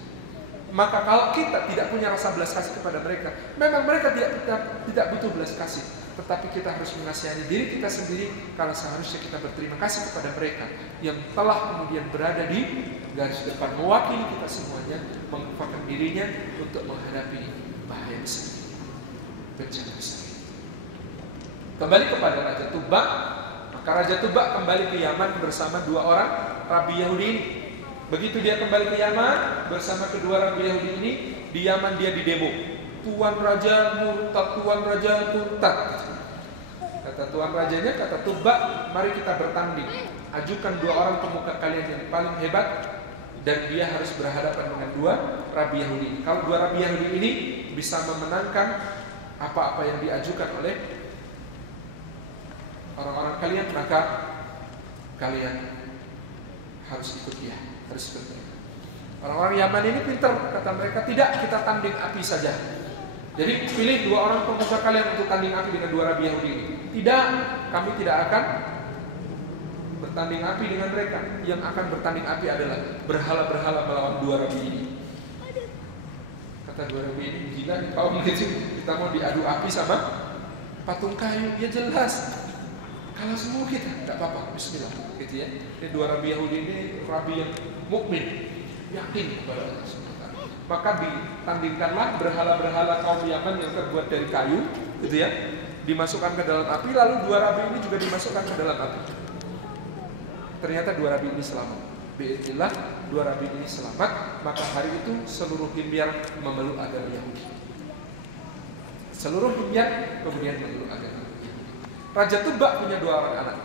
Maka kalau kita tidak punya rasa belas kasih kepada mereka, memang mereka tidak butuh belas kasih, tetapi kita harus mengasihani diri kita sendiri, karena seharusnya kita berterima kasih kepada mereka yang telah kemudian berada di garis depan, mewakili kita semuanya, mengorbankan dirinya untuk menghadapi bahaya besar, bencana besar. Kembali kepada Raja Tubba, maka Raja Tubba kembali ke Yaman bersama dua orang Rabi Yahudi ini. Begitu dia kembali ke Yaman bersama kedua Rabi Yahudi ini, di Yaman dia didemo. Tuan Raja murtad, Tuan Raja murtad. Kata Tuan Rajanya, kata Tubba, mari kita bertanding. Ajukan dua orang pemuka kalian yang paling hebat, dan dia harus berhadapan dengan dua Rabi Yahudi ini. Kalau dua Rabi Yahudi ini bisa memenangkan apa-apa yang diajukan oleh orang-orang kalian, maka kalian harus ikut dia, harus ikut mereka. Orang-orang Yaman ini pintar, kata mereka, tidak, kita tanding api saja. Jadi pilih dua orang pemuka kalian untuk tanding api dengan dua Rabi Yahudi ini. Tidak, kami tidak akan bertanding api dengan mereka. Yang akan bertanding api adalah berhala-berhala melawan dua Rabi ini. Kata dua Rabi ini, gila nih kaum gitu, kita mau diadu api sama patung kayu. Ya jelas, kalau semua kita, tidak apa-apa, bismillah, gitu ya. Ini dua Rabi Yahudi ini Rabi yang mukmin, yakin kepada Allah SWT. Maka ditandingkanlah berhala-berhala kaum Yaman yang terbuat dari kayu, gitu ya, dimasukkan ke dalam api, lalu dua Rabi ini juga dimasukkan ke dalam api. Ternyata dua Rabi ini selamat. Bi'idznillah, dua Rabi ini selamat. Maka hari itu seluruh himyar memeluk agama Yahudi. Seluruh himyar kemudian memeluk agama. Raja Tubba punya dua orang anak.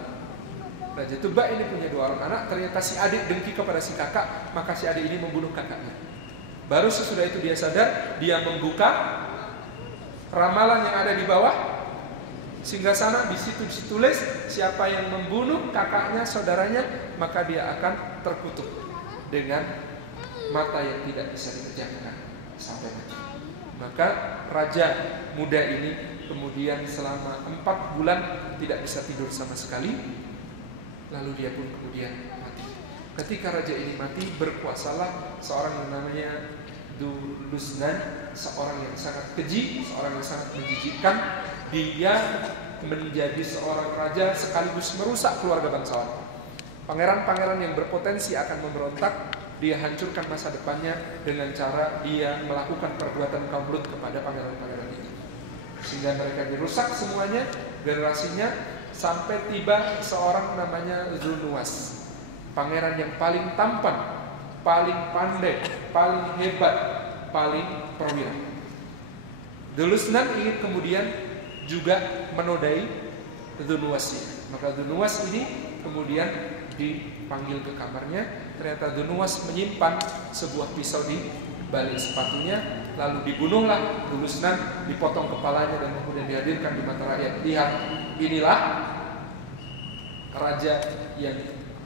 Raja Tubba ini punya dua orang anak. Ternyata si adik dengki kepada si kakak, maka si adik ini membunuh kakaknya. Baru sesudah itu dia sadar, dia membuka ramalan yang ada di bawah singgasana. Di situ ditulis siapa yang membunuh kakaknya, saudaranya, maka dia akan terkutuk dengan mata yang tidak bisa dipejamkan sampai mati. Maka raja muda ini kemudian selama 4 bulan tidak bisa tidur sama sekali. Lalu dia pun kemudian mati. Ketika raja ini mati, berkuasalah seorang yang namanya Dulusnan, seorang yang sangat keji, seorang yang sangat menjijikkan. Dia menjadi seorang raja sekaligus merusak keluarga bangsawan. Pangeran-pangeran yang berpotensi akan memberontak, dia hancurkan masa depannya dengan cara dia melakukan perbuatan kaum Lut kepada pangeran-pangeran itu, sehingga mereka dirusak semuanya, generasinya, sampai tiba seorang namanya Zunuwas, pangeran yang paling tampan, paling pandai, paling hebat, paling perwira. Dulusnan ingin kemudian juga menodai Zunuwas. Maka Zunuwas ini kemudian dipanggil ke kamarnya. Ternyata Zunuwas menyimpan sebuah pisau di balik sepatunya. Lalu dibunuhlah Dulusnan, dipotong kepalanya dan kemudian dihadirkan di mata rakyat. Lihat, inilah raja yang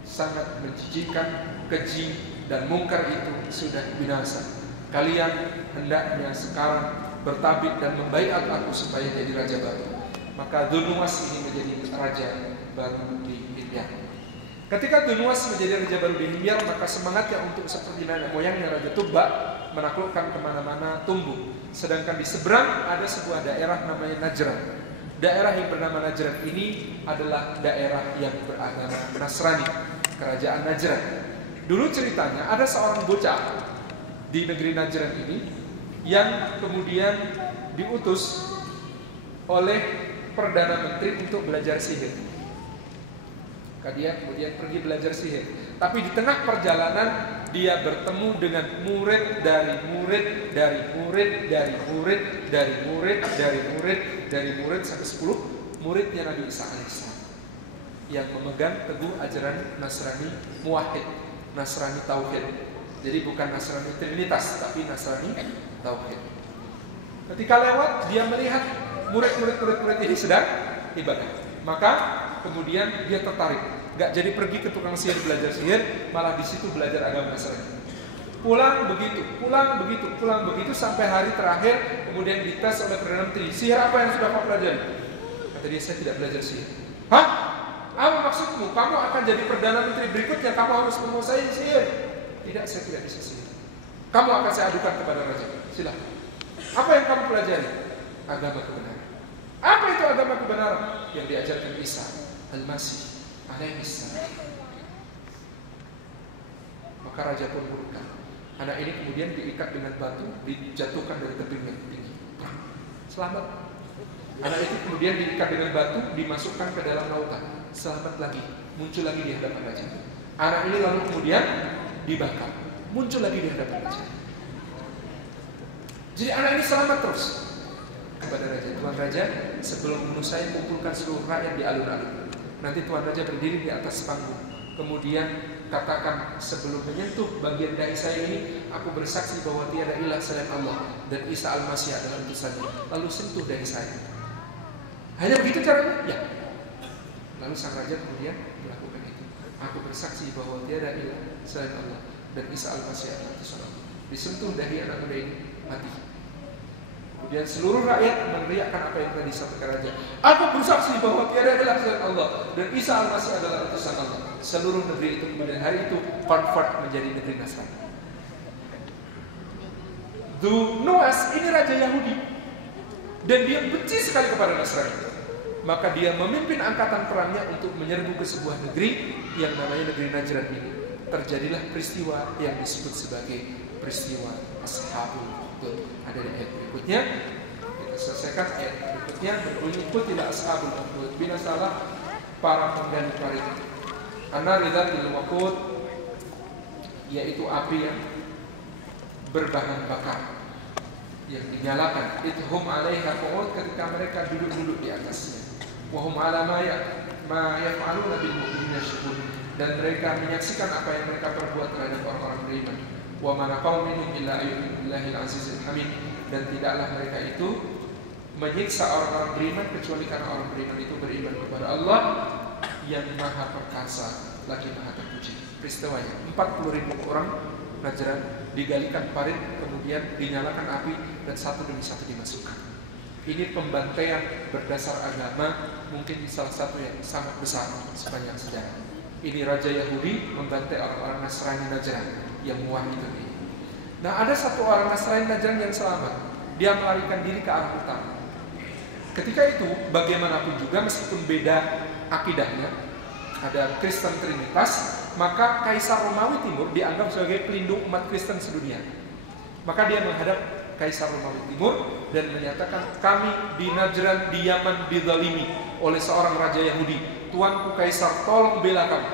sangat menjijikkan, keji dan mungkar itu sudah binasa. Kalian hendaknya sekarang bertabik dan membaiat aku supaya jadi raja baru. Maka Dunuwas ini menjadi raja baru di Himyar. Ketika Dunuwas menjadi raja baru di Himyar, maka semangatnya untuk seperti nenek moyangnya Raja Tubba menaklukkan kemana-mana tumbuh. Sedangkan di seberang ada sebuah daerah namanya Najran. Daerah yang bernama Najran ini adalah daerah yang beragama Nasrani, kerajaan Najran. Dulu ceritanya ada seorang bocah di negeri Najran ini yang kemudian diutus oleh Perdana Menteri untuk belajar sihir. Dia kemudian pergi belajar sihir. Tapi di tengah perjalanan dia bertemu dengan murid dari murid dari murid dari murid dari murid dari murid dari murid sampai 10 muridnya Nabi Isa alaihissalam yang memegang teguh ajaran Nasrani Muwahhid, Nasrani Tauhid. Jadi bukan Nasrani Trinitas, tapi Nasrani Tauhid. Ketika lewat, dia melihat murid ini sedang ibadah. Maka kemudian dia tertarik. Gak jadi pergi ke tukang sihir belajar sihir, malah di situ belajar agama Nasrani. Pulang begitu sampai hari terakhir, kemudian dites oleh Perdana Menteri. Sihir apa yang sudah kau pelajari? Kata dia, saya tidak belajar sihir. Hah? Apa maksudmu? Kamu akan jadi Perdana Menteri berikutnya, kamu harus menguasai sihir. Tidak, saya tidak bisa sihir. Kamu akan saya adukan kepada raja. Silakan. Apa yang kamu pelajari? Agama kebenaran. Apa itu agama kebenaran? Yang diajarkan Isa Al-Masih alaihissalam. Maka raja pun murka. Anak ini kemudian diikat dengan batu, dijatuhkan dari tebing yang tinggi. Selamat. Anak itu kemudian diikat dengan batu, dimasukkan ke dalam lautan. Selamat lagi. Muncul lagi di hadapan raja. Anak ini lalu kemudian dibakar. Muncul lagi di hadapan raja. Jadi anak ini selamat terus. Kepada raja, Tuan Raja, sebelum bunuh saya kumpulkan seluruh rakyat di alun-alun. Nanti Tuan Raja berdiri di atas panggung. Kemudian katakan, sebelum menyentuh bagian dahi saya ini, aku bersaksi bahwa tiada ilah selain Allah dan Isa Al-Masih adalah utusannya. Lalu sentuh dahi saya. Hanya begitu caranya? Ya. Lalu sang raja kemudian melakukan itu. Aku bersaksi bahwa tiada ilah selain Allah dan Isa Al-Masih adalah utusan Allah. Disentuh dahi anak muda ini, mati. Kemudian seluruh rakyat meneriakkan apa yang tadi disampaikan raja. Aku bersaksi bahwa tiada ilah selain Allah dan Isa Al-Masih adalah utusan Allah. Seluruh negeri itu kemudian hari itu convert menjadi negeri Nasrani. Dunuwas ini raja Yahudi dan dia benci sekali kepada Nasrani. Maka dia memimpin angkatan perangnya untuk menyerbu ke sebuah negeri yang namanya negeri Najran ini. Terjadilah peristiwa yang disebut sebagai peristiwa Ashabul Ukhdud. Ada di ayat berikutnya. Kita selesaikan ayat berikutnya. Berbunyi qutila Ashabul Ukhdud, binasalah para penggali parit. An-nar dzatil waqud, yaitu api yang berbahan bakar yang dinyalakan. Idhum 'alaiha qu'ud, ketika mereka duduk-duduk di atasnya. Wa hum 'ala ma yaf'aluna bil mu'minina syuhud, dan mereka menyaksikan apa yang mereka perbuat terhadap orang-orang beriman. Wa ma naqamu minhum illa ayyuhillahil azizil hamid. Dan tidaklah mereka itu menyiksa orang-orang beriman kecuali karena orang beriman itu beriman kepada Allah yang Maha Perkasa lagi Maha Terpuji. Peristiwanya 40.000 orang Najran digalikan parit, kemudian dinyalakan api dan satu demi satu dimasukkan. Ini pembantaian berdasar agama mungkin salah satu yang sangat besar sepanjang sejarah. Ini Raja Yahudi membantai orang-orang Nasrani Najran yang muwahhid ini. Nah, ada satu orang Nasrani Najran yang selamat. Dia melarikan diri ke arah utara. Ketika itu, bagaimanapun juga meskipun beda akidahnya, ada Kristen Trinitas, maka Kaisar Romawi Timur dianggap sebagai pelindung umat Kristen sedunia. Maka dia menghadap Kaisar Romawi Timur dan menyatakan, kami di Najran, di Yaman dizalimi oleh seorang Raja Yahudi. Tuanku Kaisar, tolong bela kami.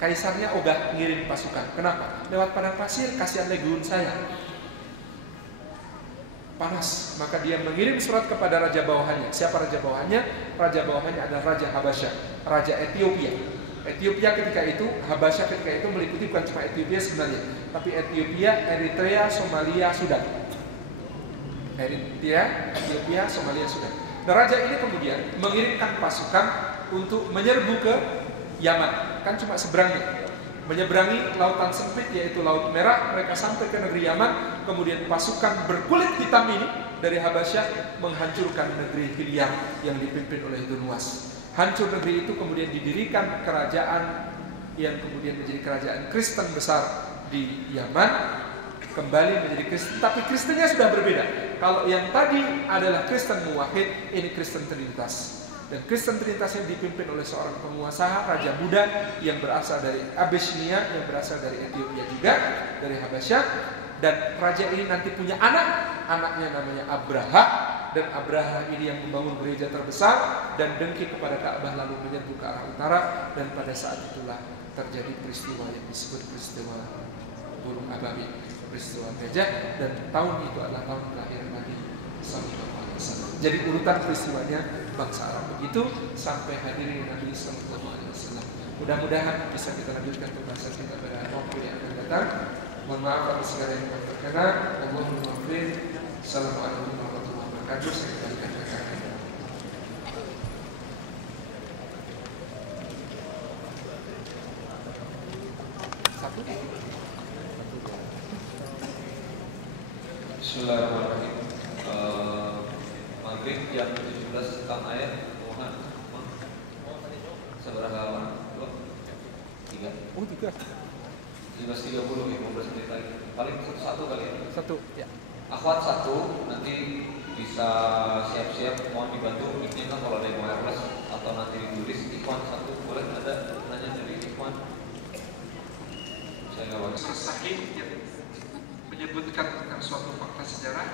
Kaisarnya ogah ngirim pasukan. Kenapa? Lewat padang pasir, kasihan legiun saya. Panas, maka dia mengirim surat kepada raja bawahannya. Siapa raja bawahannya? Raja bawahannya adalah Raja Habasyah, Raja Ethiopia. Ethiopia ketika itu, Habasyah ketika itu meliputi bukan cuma Ethiopia sebenarnya, tapi Ethiopia, Eritrea, Somalia, Sudan. Eritrea, Ethiopia, Somalia, Sudan. Nah, raja ini kemudian mengirimkan pasukan untuk menyerbu ke Yaman. Kan cuma seberangnya. Menyeberangi lautan sempit yaitu Laut Merah, mereka sampai ke negeri Yaman, kemudian pasukan berkulit hitam ini dari Habasyah menghancurkan negeri Hilyar yang dipimpin oleh Dunwas. Hancur negeri itu, kemudian didirikan kerajaan yang kemudian menjadi kerajaan Kristen besar di Yaman, kembali menjadi Kristen, tapi Kristennya sudah berbeda. Kalau yang tadi adalah Kristen muwahhid, ini Kristen Trinitas. Dan Kristen Trinitas yang dipimpin oleh seorang penguasa Raja Buddha yang berasal dari Abyssinia, yang berasal dari Ethiopia juga, dari Habasyah. Dan raja ini nanti punya anak, anaknya namanya Abraha. Dan Abraha ini yang membangun gereja terbesar dan dengki kepada Ka'bah lalu menyerbu ke arah utara. Dan pada saat itulah terjadi peristiwa yang disebut peristiwa burung ababil, peristiwa gajah. Dan tahun itu adalah tahun kelahiran Nabi Sallallahu Alaihi Wasallam. Jadi urutan peristiwanya bangsa Arab begitu sampai hadirin Nabi Sallallahu Alaihi Wasallam. Mudah-mudahan bisa kita lanjutkan pembahasan kita pada waktu yang akan datang. Mohon maaf atas segala yang berkenan. Allahumma maafin. Assalamualaikum warahmatullahi wabarakatuh. Saya kembalikan ke kakak. Satu. Bismillahirrahmanirrahim. Maghrib jam 17 tentang ayat Tuhan. Seberapa lama? 3. Oh, 3. 15.30 ya, 15 menit lagi. Paling satu kali ya. Satu, ya. Akhwat satu, nanti bisa siap-siap, mohon dibantu ini kan kalau ada yang wireless atau nanti ditulis. Ikhwan satu, boleh ada nanya dari Ikhwan? Saya nggak boleh. Sahih yang menyebutkan tentang suatu fakta sejarah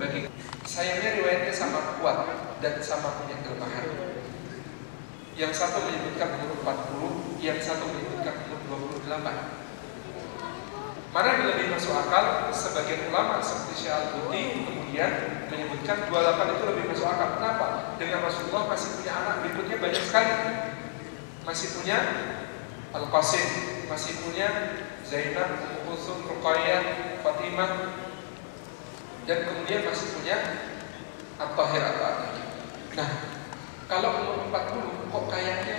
bagi sayangnya riwayatnya sama kuat dan sama punya kelemahan. Yang satu menyebutkan umur 40, yang satu menyebutkan umur 28. Mana yang lebih masuk akal? Sebagian ulama seperti Syekh Al-Buti kemudian menyebutkan 28 itu lebih masuk akal. Kenapa? Dengan Rasulullah masih punya anak berikutnya banyak sekali. Masih punya Al-Qasim, masih punya Zainab, Ummu Kulsum, Ruqayyah, Fatimah, dan kemudian masih punya At-Tahir At-Tahir. Nah, kalau umur 40 kok kayaknya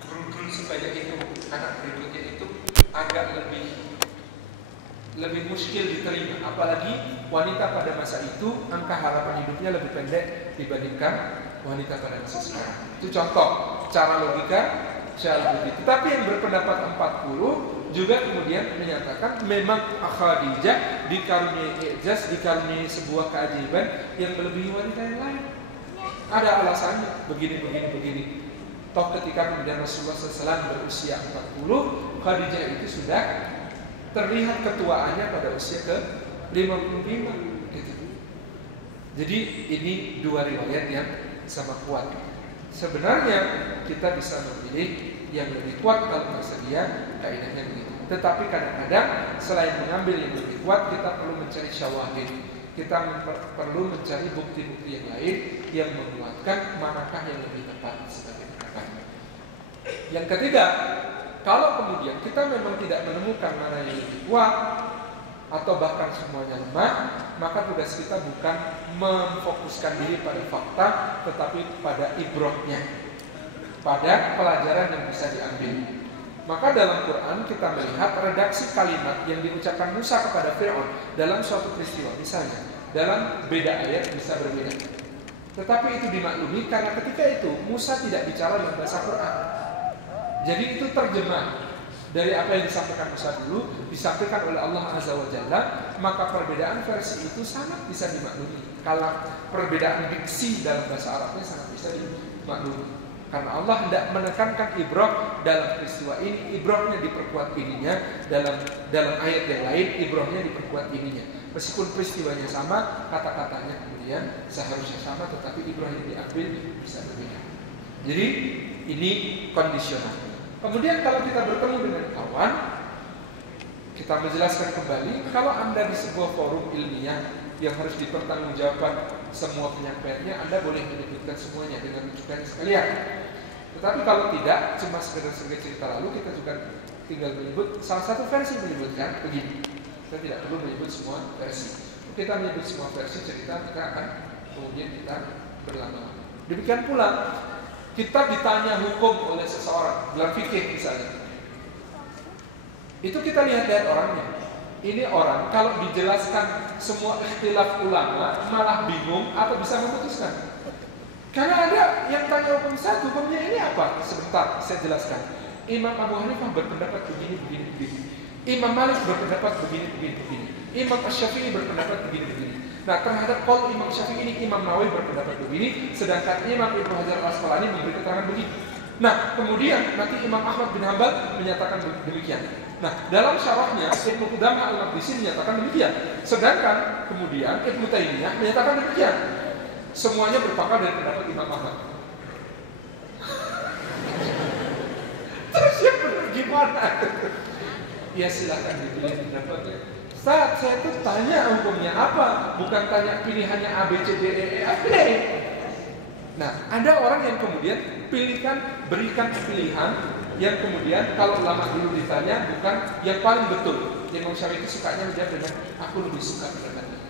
berudul sebanyak itu, anak berikutnya itu agak lebih muskil diterima. Apalagi wanita pada masa itu angka harapan hidupnya lebih pendek dibandingkan wanita pada masa sekarang. Itu contoh cara logika Syalbuti. Tetapi yang berpendapat 40 juga kemudian menyatakan memang Khadijah dikaruniai ijaz, dikaruniai sebuah keajaiban yang melebihi wanita yang lain. Ada alasannya begini. Toh ketika kemudian Rasulullah SAW berusia 40, Khadijah itu sudah terlihat ketuaannya pada usia ke 55 gitu. Jadi ini dua riwayat yang sama kuat. Sebenarnya kita bisa memilih yang lebih kuat kalau bersedia, kaidahnya begitu. Tetapi kadang-kadang selain mengambil yang lebih kuat, kita perlu mencari syawahid. Kita perlu mencari bukti-bukti yang lain yang menguatkan manakah yang lebih tepat sebagai pendapat. Yang ketiga, kalau kemudian kita memang tidak menemukan mana yang lebih kuat, atau bahkan semuanya lemah, maka tugas kita bukan memfokuskan diri pada fakta, tetapi pada ibrahnya, pada pelajaran yang bisa diambil. Maka dalam Quran kita melihat redaksi kalimat yang diucapkan Musa kepada Fir'aun dalam suatu peristiwa, misalnya dalam beda ayat bisa berbeda, tetapi itu dimaklumi karena ketika itu Musa tidak bicara dalam bahasa Quran. Jadi itu terjemah dari apa yang disampaikan Musa dulu disampaikan oleh Allah Azza wa Jalla, maka perbedaan versi itu sangat bisa dimaklumi. Kalau perbedaan diksi dalam bahasa Arabnya sangat bisa dimaklumi. Karena Allah hendak menekankan ibrah dalam peristiwa ini, ibrahnya diperkuat ininya, dalam ayat yang lain ibrahnya diperkuat ininya. Meskipun peristiwanya sama, kata-katanya kemudian seharusnya sama, tetapi ibrah yang diambil bisa berbeda. Jadi ini kondisional. Kemudian kalau kita bertemu dengan kawan, kita menjelaskan kembali, kalau Anda di sebuah forum ilmiah yang harus dipertanggungjawabkan semua penyampaiannya, Anda boleh menyebutkan semuanya dengan rujukan sekalian. Tetapi kalau tidak, cuma sekedar cerita lalu, kita juga tinggal menyebut salah satu versi, menyebutkan begini. Kita tidak perlu menyebut semua versi. Kita menyebut semua versi cerita, maka akan kemudian kita berlama-lama. Demikian pula kita ditanya hukum oleh seseorang dalam fikih misalnya, itu kita lihat orangnya. Ini orang kalau dijelaskan semua ikhtilaf ulama malah bingung atau bisa memutuskan. Karena ada yang tanya hukum satu, hukumnya ini apa? Sebentar, saya jelaskan. Imam Abu Hanifah berpendapat begini. Imam Malik berpendapat begini. Imam Asy-Syafi'i berpendapat begini. Nah, terhadap qaul Imam Syafi'i ini, Imam Nawawi berpendapat begini, sedangkan Imam Ibnu Hajar Al-Asqalani memberi keterangan begini. Nah, kemudian nanti Imam Ahmad bin Hanbal menyatakan demikian. Nah, dalam syarahnya Ibnu Qudamah Al-Maqdisi menyatakan demikian. Sedangkan kemudian Ibnu Taimiyah menyatakan demikian. Semuanya berpakar dari pendapat Imam Ahmad. Terus yang benar gimana? Ya silakan dipilih pendapatnya. Saat saya tuh tanya hukumnya apa, bukan tanya pilihannya A, B, C, D, E, F, G. Nah, ada orang yang kemudian berikan pilihan yang kemudian kalau ulama dulu ditanya bukan yang paling betul. Imam Syafi'i itu sukanya menjawab dengan aku lebih suka pendapat ini.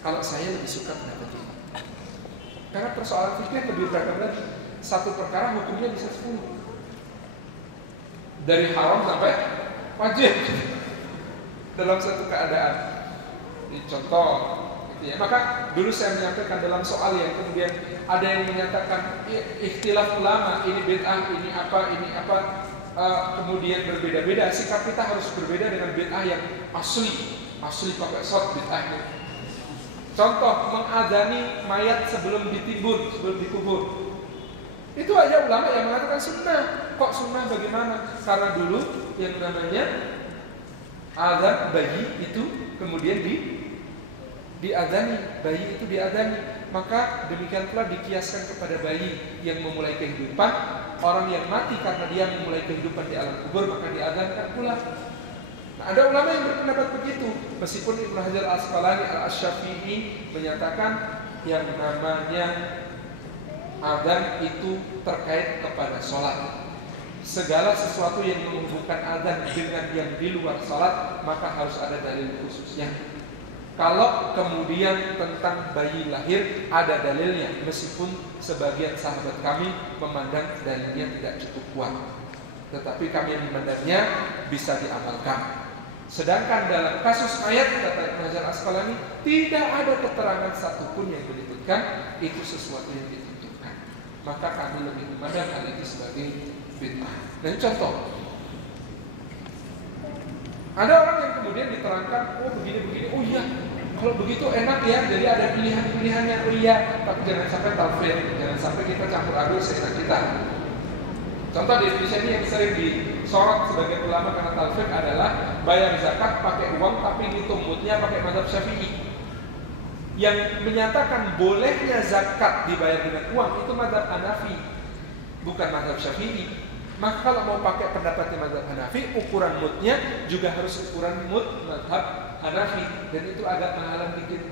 Kalau saya lebih suka pendapat ini. Karena persoalan fikih lebih beragam lagi. Satu perkara hukumnya bisa 10. Dari haram sampai wajib dalam satu keadaan. Ini contoh gitu ya. Maka dulu saya menyampaikan dalam soal yang kemudian ada yang menyatakan ikhtilaf ulama, ini bid'ah, ini apa, kemudian berbeda-beda. Sikap kita harus berbeda dengan bid'ah yang asli pakai shot bid'ahnya. Contoh, mengadani mayat sebelum ditimbun, sebelum dikubur. Itu aja ulama yang mengatakan sunnah. Kok sunnah bagaimana? Karena dulu yang namanya azan bayi itu kemudian diadani, bayi itu diadani. Maka demikian pula dikiaskan kepada bayi yang memulai kehidupan. Orang yang mati karena dia memulai kehidupan di alam kubur, maka diadhankan pula. Nah, ada ulama yang berpendapat begitu. Meskipun Ibnu Hajar Al-Asqalani Al-Asy-Syafi'i menyatakan yang namanya adzan itu terkait kepada sholat. Segala sesuatu yang menghubungkan adzan dengan yang di luar sholat, maka harus ada dalil khususnya. Kalau kemudian tentang bayi lahir ada dalilnya, meskipun sebagian sahabat kami memandang dalilnya tidak cukup kuat, tetapi kami memandangnya bisa diamalkan. Sedangkan dalam kasus mayat kata Ibnu Hajar Al-Asqalani tidak ada keterangan satupun yang menyebutkan itu sesuatu yang ditentukan. Maka kami lebih memandang hal itu sebagai bid'ah. Dan contoh, ada orang yang kemudian diterangkan, oh begini, oh iya, kalau begitu enak ya, jadi ada pilihan-pilihannya, oh iya, tapi jangan sampai talfir, jangan sampai kita campur aduk seenak kita. Contoh di Indonesia ini yang sering disorot sebagai ulama karena talfir adalah bayar zakat pakai uang tapi ngitung mutnya pakai mazhab Syafi'i. Yang menyatakan bolehnya zakat dibayar dengan uang itu mazhab Hanafi, bukan mazhab Syafi'i. Maka kalau mau pakai pendapatnya mazhab Hanafi, ukuran mutnya juga harus ukuran mut mazhab Hanafi, dan itu agak mahalan dikit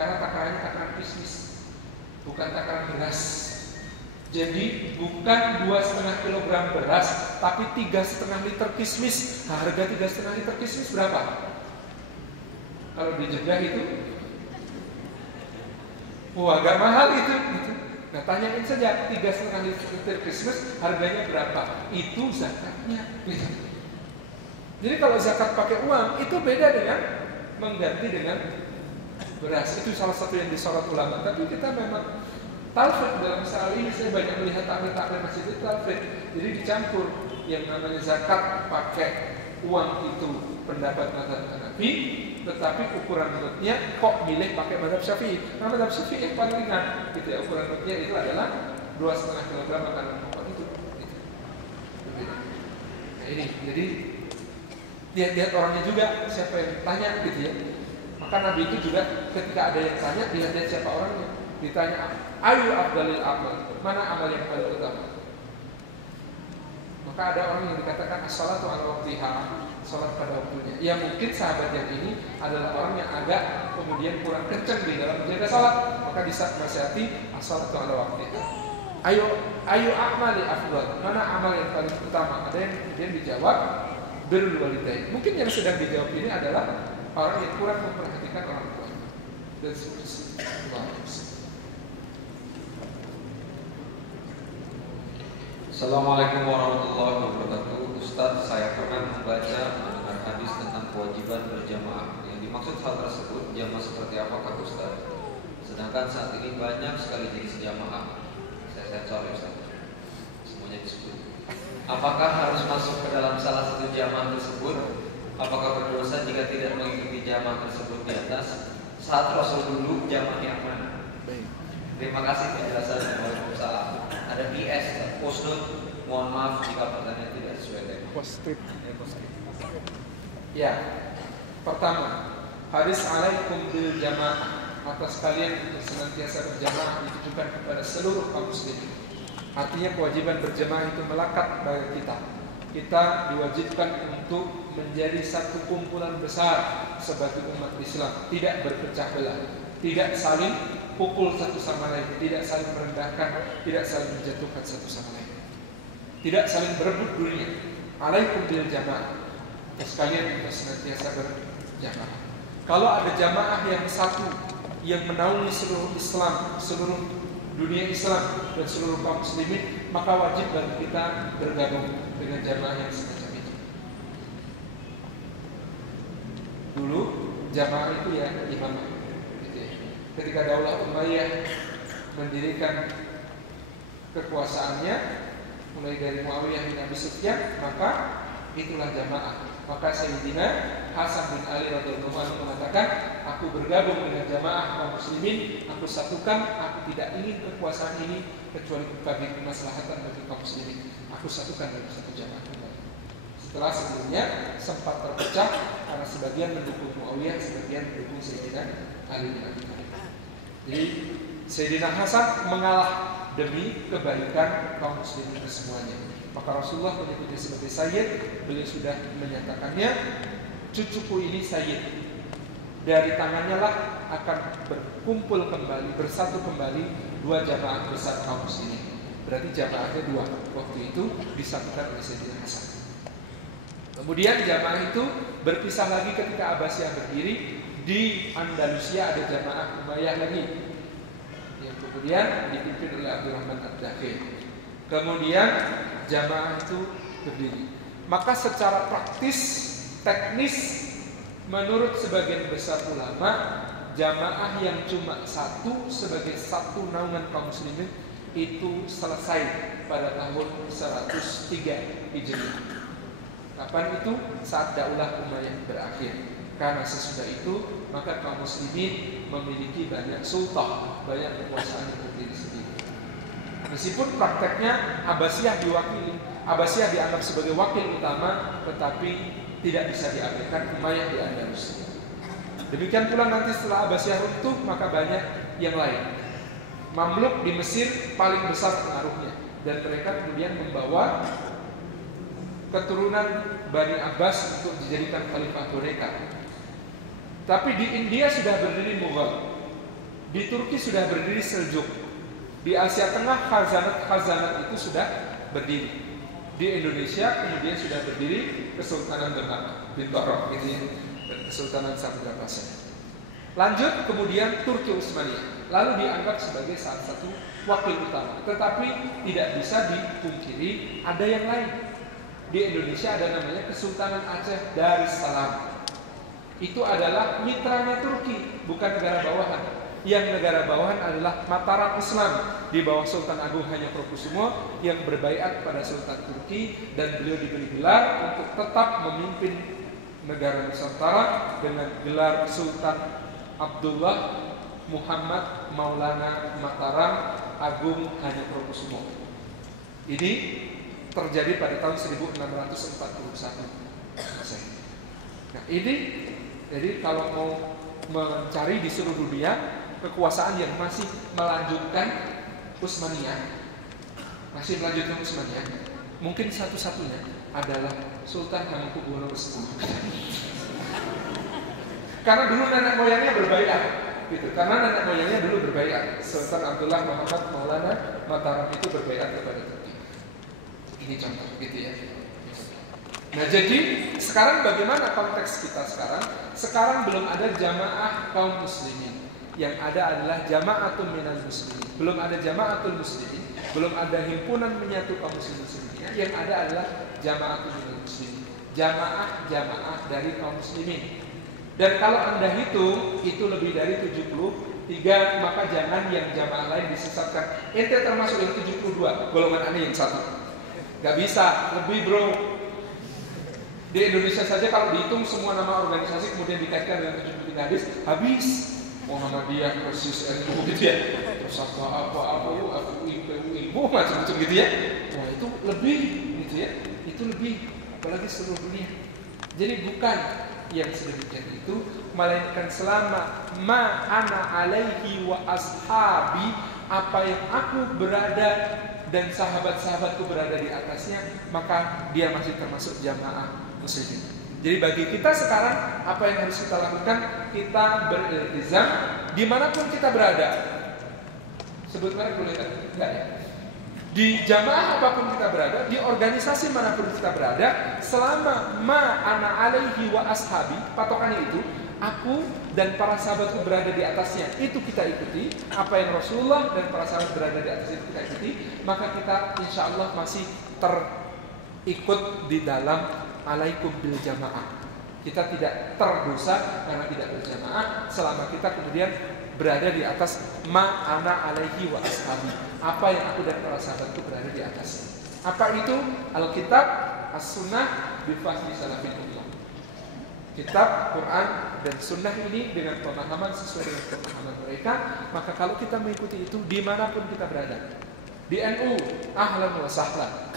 karena takarannya takaran bisnis, bukan takaran beras. Jadi bukan 2,5 kg beras, tapi 3,5 liter kismis. Nah, harga 3,5 liter kismis berapa? Kalau di Jeddah itu, wah agak mahal itu. Gitu. Nah tanyain saja 3,5 liter Christmas harganya berapa? Itu zakatnya. Gitu. Jadi kalau zakat pakai uang itu beda dengan mengganti dengan beras. Itu salah satu yang disorot ulama. Tapi kita memang talfid dalam masalah ini. Saya banyak melihat takmir masjid itu talfid. Jadi dicampur yang namanya zakat pakai uang itu pendapat mazhab Hanafi, tetapi ukuran notnya kok milih pakai mazhab Syafi'i. Nah, mazhab Syafi'i yang paling ringan, gitu ya. Ukuran notnya itu adalah 2,5 kg makanan pokok itu. Gitu. Nah ini, jadi lihat orangnya juga, siapa yang tanya gitu ya. Maka Nabi itu juga ketika ada yang tanya, lihat siapa orangnya. Ditanya, ayu afdalil amal, mana amal yang paling utama? Maka ada orang yang dikatakan as-salatu ala waqtiha, salat pada waktunya. Ya mungkin sahabat yang ini adalah orang yang agak kemudian kurang kencang di dalam menjaga salat, maka dinasihati as-salatu ala waqtiha. Ayu amali afdal, mana amal yang paling utama? Ada yang kemudian dijawab birrul walidain. Mungkin yang sedang dijawab ini adalah orang yang kurang memperhatikan orang tua. Dan seterusnya. Assalamualaikum warahmatullahi wabarakatuh. Ustadz, saya pernah membaca mendengar hadis tentang kewajiban berjamaah. Yang dimaksud hal tersebut jamaah seperti apakah Ustadz? Sedangkan saat ini banyak sekali jenis jamaah. Saya sensor ya Ustadz. Semuanya disebut. Apakah harus masuk ke dalam salah satu jamaah tersebut? Apakah berdosa jika tidak mengikuti jamaah tersebut di atas? Saat Rasul dulu jamaah yang mana? Terima kasih penjelasan. Waalaikumsalam. Ada PS, postnote. Mohon maaf jika pertanyaan tidak sesuai tema. Postscript. Ya. Pertama, hadis alaikum bil jamaah, atas kalian untuk senantiasa berjamaah ditujukan kepada seluruh kaum muslimin. Artinya kewajiban berjamaah itu melekat bagi kita. Kita diwajibkan untuk menjadi satu kumpulan besar sebagai umat Islam, tidak berpecah belah, tidak saling pukul satu sama lain, tidak saling merendahkan, tidak saling menjatuhkan satu sama lain, tidak saling berebut dunia. Alaikum bil jamaah, sekalian kita senantiasa berjamaah. Kalau ada jamaah yang satu yang menaungi seluruh Islam, seluruh dunia Islam dan seluruh kaum muslimin, maka wajib bagi kita bergabung dengan jamaah yang semacam itu. Dulu jamaah itu ya imamah. Ketika Daulah Umayyah mendirikan kekuasaannya mulai dari Muawiyah bin Abi Sufyan, maka itulah jamaah. Maka Sayyidina Hasan bin Ali radhiyallahu anhu mengatakan, aku bergabung dengan jamaah kaum muslimin, aku satukan, aku tidak ingin kekuasaan ini kecuali bagi kemaslahatan bagi kaum muslimin. Aku satukan dalam satu jamaah. Setelah sebelumnya sempat terpecah karena sebagian mendukung Muawiyah, sebagian mendukung Sayyidina Ali bin Abi Thalib. Jadi Sayyidina Hasan mengalah demi kebaikan kaum muslimin semuanya. Maka Rasulullah menyebutnya sebagai Sayyid. Beliau sudah menyatakannya, cucuku ini Sayyid. Dari tangannya lah akan berkumpul kembali, bersatu kembali dua jamaah besar kaum muslimin. Berarti jamaahnya dua. Waktu itu disatukan oleh Sayyidina Hasan. Kemudian jamaah itu berpisah lagi ketika Abbasiyah berdiri. Di Andalusia ada jamaah Umayyah lagi yang kemudian dipimpin oleh Abdurrahman Ad-Dakhil. Kemudian jamaah itu berdiri. Maka secara praktis, teknis, menurut sebagian besar ulama, jamaah yang cuma satu sebagai satu naungan kaum muslimin itu selesai pada tahun 103 Hijriah. Kapan itu? Saat Daulah Umayyah berakhir. Karena sesudah itu maka kaum muslimin memiliki banyak sultan, banyak kekuasaan yang berdiri sendiri. Meskipun prakteknya Abbasiyah diwakili, Abbasiyah dianggap sebagai wakil utama, tetapi tidak bisa diabaikan Umayyah di Andalusia. Demikian pula nanti setelah Abbasiyah runtuh, maka banyak yang lain. Mamluk di Mesir paling besar pengaruhnya, dan mereka kemudian membawa keturunan Bani Abbas untuk dijadikan khalifah boneka. Tapi di India sudah berdiri Mughal, di Turki sudah berdiri Seljuk, di Asia Tengah khazanat itu sudah berdiri. Di Indonesia kemudian sudah berdiri Kesultanan Demak, Bintoro, gitu ya, dan Kesultanan Samudra Pasir. Lanjut kemudian Turki Utsmaniyah, lalu dianggap sebagai salah satu wakil utama. Tetapi tidak bisa dipungkiri ada yang lain. Di Indonesia ada namanya Kesultanan Aceh Darussalam. Itu adalah mitranya Turki, bukan negara bawahan. Yang negara bawahan adalah Mataram Islam di bawah Sultan Agung Hanyokrokusumo yang berbaiat pada Sultan Turki, dan beliau diberi gelar untuk tetap memimpin negara Nusantara dengan gelar Sultan Abdullah Muhammad Maulana Mataram Agung Hanyokrokusumo. Ini terjadi pada tahun 1641. Nah ini, jadi kalau mau mencari di seluruh dunia kekuasaan yang masih melanjutkan Utsmaniyah, mungkin satu-satunya adalah Sultan Hamengkubuwono X. Karena dulu nenek moyangnya berbaiat, gitu. Karena nenek moyangnya dulu berbaiat. Sultan Abdullah Muhammad Maulana Mataram itu berbaiat kepada Turki. Ini contoh, gitu ya. Nah, jadi sekarang bagaimana konteks kita sekarang? Sekarang belum ada jamaah kaum muslimin. Yang ada adalah jama'atun minal muslimin. Belum ada jama'atul muslimin, belum ada himpunan menyatu kaum muslimin. Yang ada adalah jama'atun minal muslimin. Jamaah dari kaum muslimin. Dan kalau Anda hitung itu lebih dari 73, maka jangan yang jamaah lain disesatkan. Ente termasuk yang 72, golongan Anda yang satu. Gak bisa, lebih bro. Di Indonesia saja kalau dihitung semua nama organisasi kemudian dikaitkan dengan 73 hadis, habis. Muhammadiyah, Persis, NU gitu ya. Terus apa ilmu macam-macam gitu ya. Wah itu lebih gitu ya. Itu lebih, apalagi seluruh dunia. Jadi bukan yang sedemikian itu, melainkan selama ma ana alaihi wa ashabi, apa yang aku berada dan sahabat-sahabatku berada di atasnya, maka dia masih termasuk jamaah muslimin. Jadi bagi kita sekarang apa yang harus kita lakukan? Kita beriltizam dimanapun kita berada. Sebut merek boleh enggak ya? Di jamaah apapun kita berada, di organisasi manapun kita berada, selama ma ana alaihi wa ashabi, patokannya itu aku dan para sahabatku berada di atasnya, itu kita ikuti. Apa yang Rasulullah dan para sahabat berada di atasnya itu kita ikuti, maka kita insya Allah masih terikut di dalam alaikum bil jamaah. Kita tidak terdosa karena tidak berjamaah selama kita kemudian berada di atas ma ana alaihi wa ashabi. Apa yang aku dan para sahabatku berada di atasnya. Apa itu? Alkitab, as-sunnah bi fahmi salafil ummah. Kitab, Quran dan sunnah ini dengan pemahaman sesuai dengan pemahaman mereka, maka kalau kita mengikuti itu dimanapun kita berada. Di NU, ahlan wa sahlan.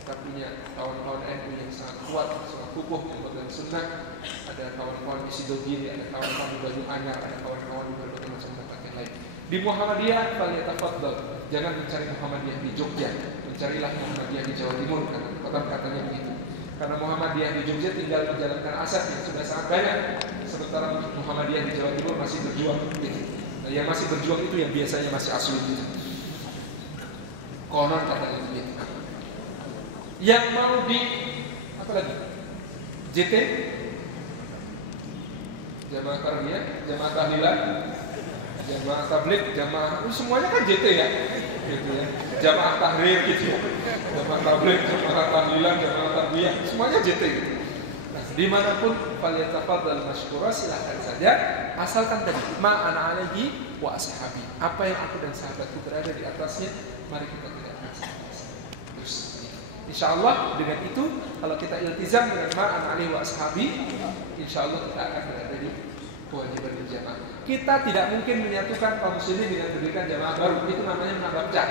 Kita punya kawan-kawan NU yang sangat kuat, sangat kukuh memegang sunnah. Ada kawan-kawan di Sidogiri, ada kawan-kawan di Banyuanyar, ada kawan-kawan di berbagai macam tempat yang lain. Di Muhammadiyah, falyatafaddal. Jangan mencari Muhammadiyah di Jogja, mencarilah Muhammadiyah di Jawa Timur, katanya begitu. Karena Muhammadiyah di Jogja tinggal menjalankan aset yang sudah sangat banyak, sementara Muhammadiyah di Jawa Timur masih berjuang. Gitu. Nah, yang masih berjuang itu yang biasanya masih asli gitu. Konon katanya begitu. Yang mau di apa lagi? JT, Jamaah Tarbiyah, Jamaah Tahlilan, Jamaah Tabligh, Jamaah semuanya kan JT ya, gitu ya. Jamaah Tahrir gitu ya. Jamaah Tabligh, Jamaah Tahlilan, Jamaah Tarbiyah, semuanya JT gitu. Nah, dimanapun falyatafaddal masykura, silakan saja, asalkan tadi ma ana alaihi wa ashabi. Apa yang aku dan sahabatku berada di atasnya, mari kita tidak terus. InsyaAllah dengan itu, kalau kita iltizam dengan ma'an alaihi wa ashabi, InsyaAllah kita akan berada di kewajiban berjamaah. Kita tidak mungkin menyatukan kaum muslimin dengan mendirikan jamaah baru. Itu namanya menambah pecah.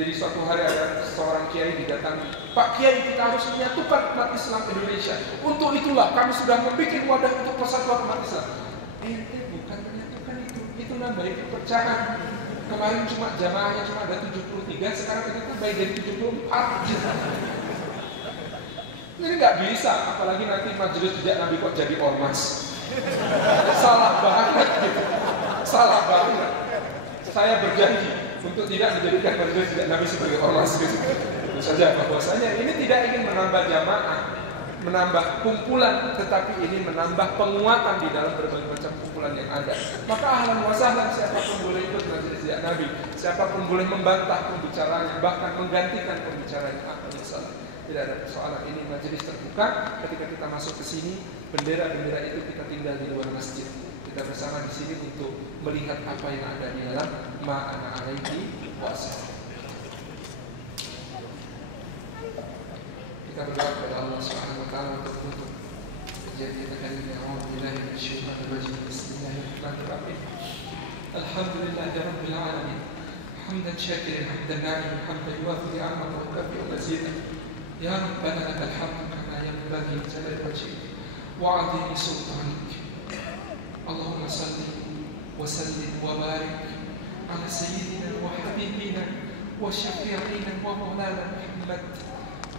Jadi suatu hari ada seorang kiai didatangi, Pak Kiai, kita harus menyatukan umat Islam Indonesia. Untuk itulah kami sudah membuat wadah untuk persatuan umat Islam. Bukan menyatukan itu nambahin perpecahan. Kemarin cuma jamaahnya cuma ada 73, sekarang kita baik dari 74. Ini nggak bisa, apalagi nanti majelis tidak Nabi kok jadi ormas. Salah banget gitu. Salah banget. Saya berjanji untuk tidak menjadikan majelis tidak Nabi sebagai ormas gitu. Tentu saja bahwasanya ini tidak ingin menambah jamaah. menambah kumpulan, tetapi ini menambah penguatan di dalam berbagai macam kumpulan yang ada. Maka ahlan wa sahlan, siapapun boleh ikut majelis ziarah Nabi, siapapun boleh membantah pembicaranya, bahkan menggantikan pembicaranya. Tidak ada persoalan. Ini majelis terbuka. Ketika kita masuk ke sini, bendera-bendera itu kita tinggal di luar masjid. Kita bersama di sini untuk melihat apa yang ada di dalam ma'ana alaihi wa'asah. Kita berdoa kepada Allah Subhanahu wa taala untuk menutup kajian kita kali ini. A'udzubillahi minasyaitonir rajim. Bismillahirrahmanirrahim. Alhamdulillahirabbil alamin. Hamdan syakiran hamdan na'iman hamdan yuwafi ni'amahu wa yukafi mazidah. Ya Rabbana lakal hamdu kama yanbaghi li jalali wajhik wa 'azimi sultanik. Allahumma salli wa sallim wa barik ala sayyidina wa habibina wa syafi'ina wa maulana Muhammad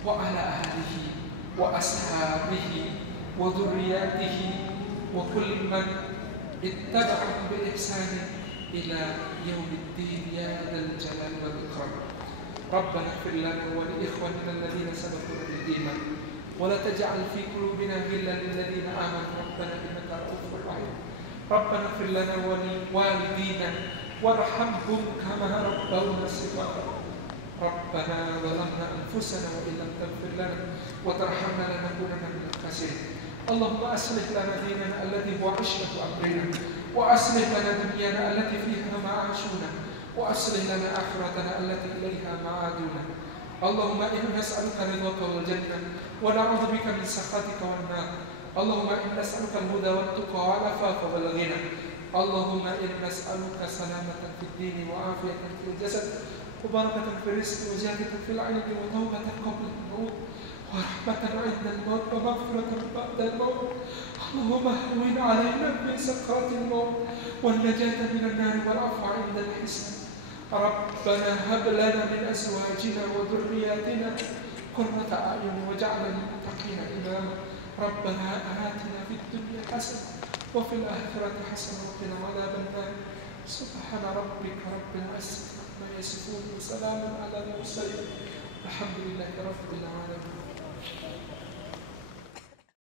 wa ala alihi wa ashabihi wa dhurriyyatihi wa kulli man ittaba'ahum bi ihsan ila yaumiddin ya dzal jalali wal ikram. ربنا اغفر لنا ولإخواننا الذين سبقونا بالإيمان ولا تجعل في قلوبنا غلا للذين آمنوا ربنا إنك رؤوف رحيم. ربنا اغفر لنا ولوالدينا وارحمهم كما ربونا صغارا. ربنا ظلمنا أنفسنا وإن لم تغفر لنا وترحمنا لنكونن من الخاسرين. اللهم أصلح لنا ديننا الذي هو عصمة أمرنا وأصلح لنا دنيانا التي فيها معاشنا وأصلح لنا آخرتنا التي إليها معادنا. اللهم إنا نسألك رضاك والجنة ونعوذ بك من سخطك والنار. اللهم إنا نسألك الهدى والتقى والعفاف والغنى. اللهم إنا نسألك سلامة في الدين وعافية في الجسد وبركة في الرزق وزيادة في العلم وتوبة قبل الموت ورحمة عند الموت ومغفرة بعد الموت. اللهم هون علينا من سكرات الموت والنجاة من النار والعفو عند الحساب. ربنا هب لنا من أزواجنا وذرياتنا قرة أعين واجعلنا للمتقين إماما. ربنا آتنا في الدنيا حسنة وفي الآخرة حسنة وقنا عذاب النار. سبحان ربك رب العزة عما يصفون وسلام على المرسلين. الحمد لله رب العالمين.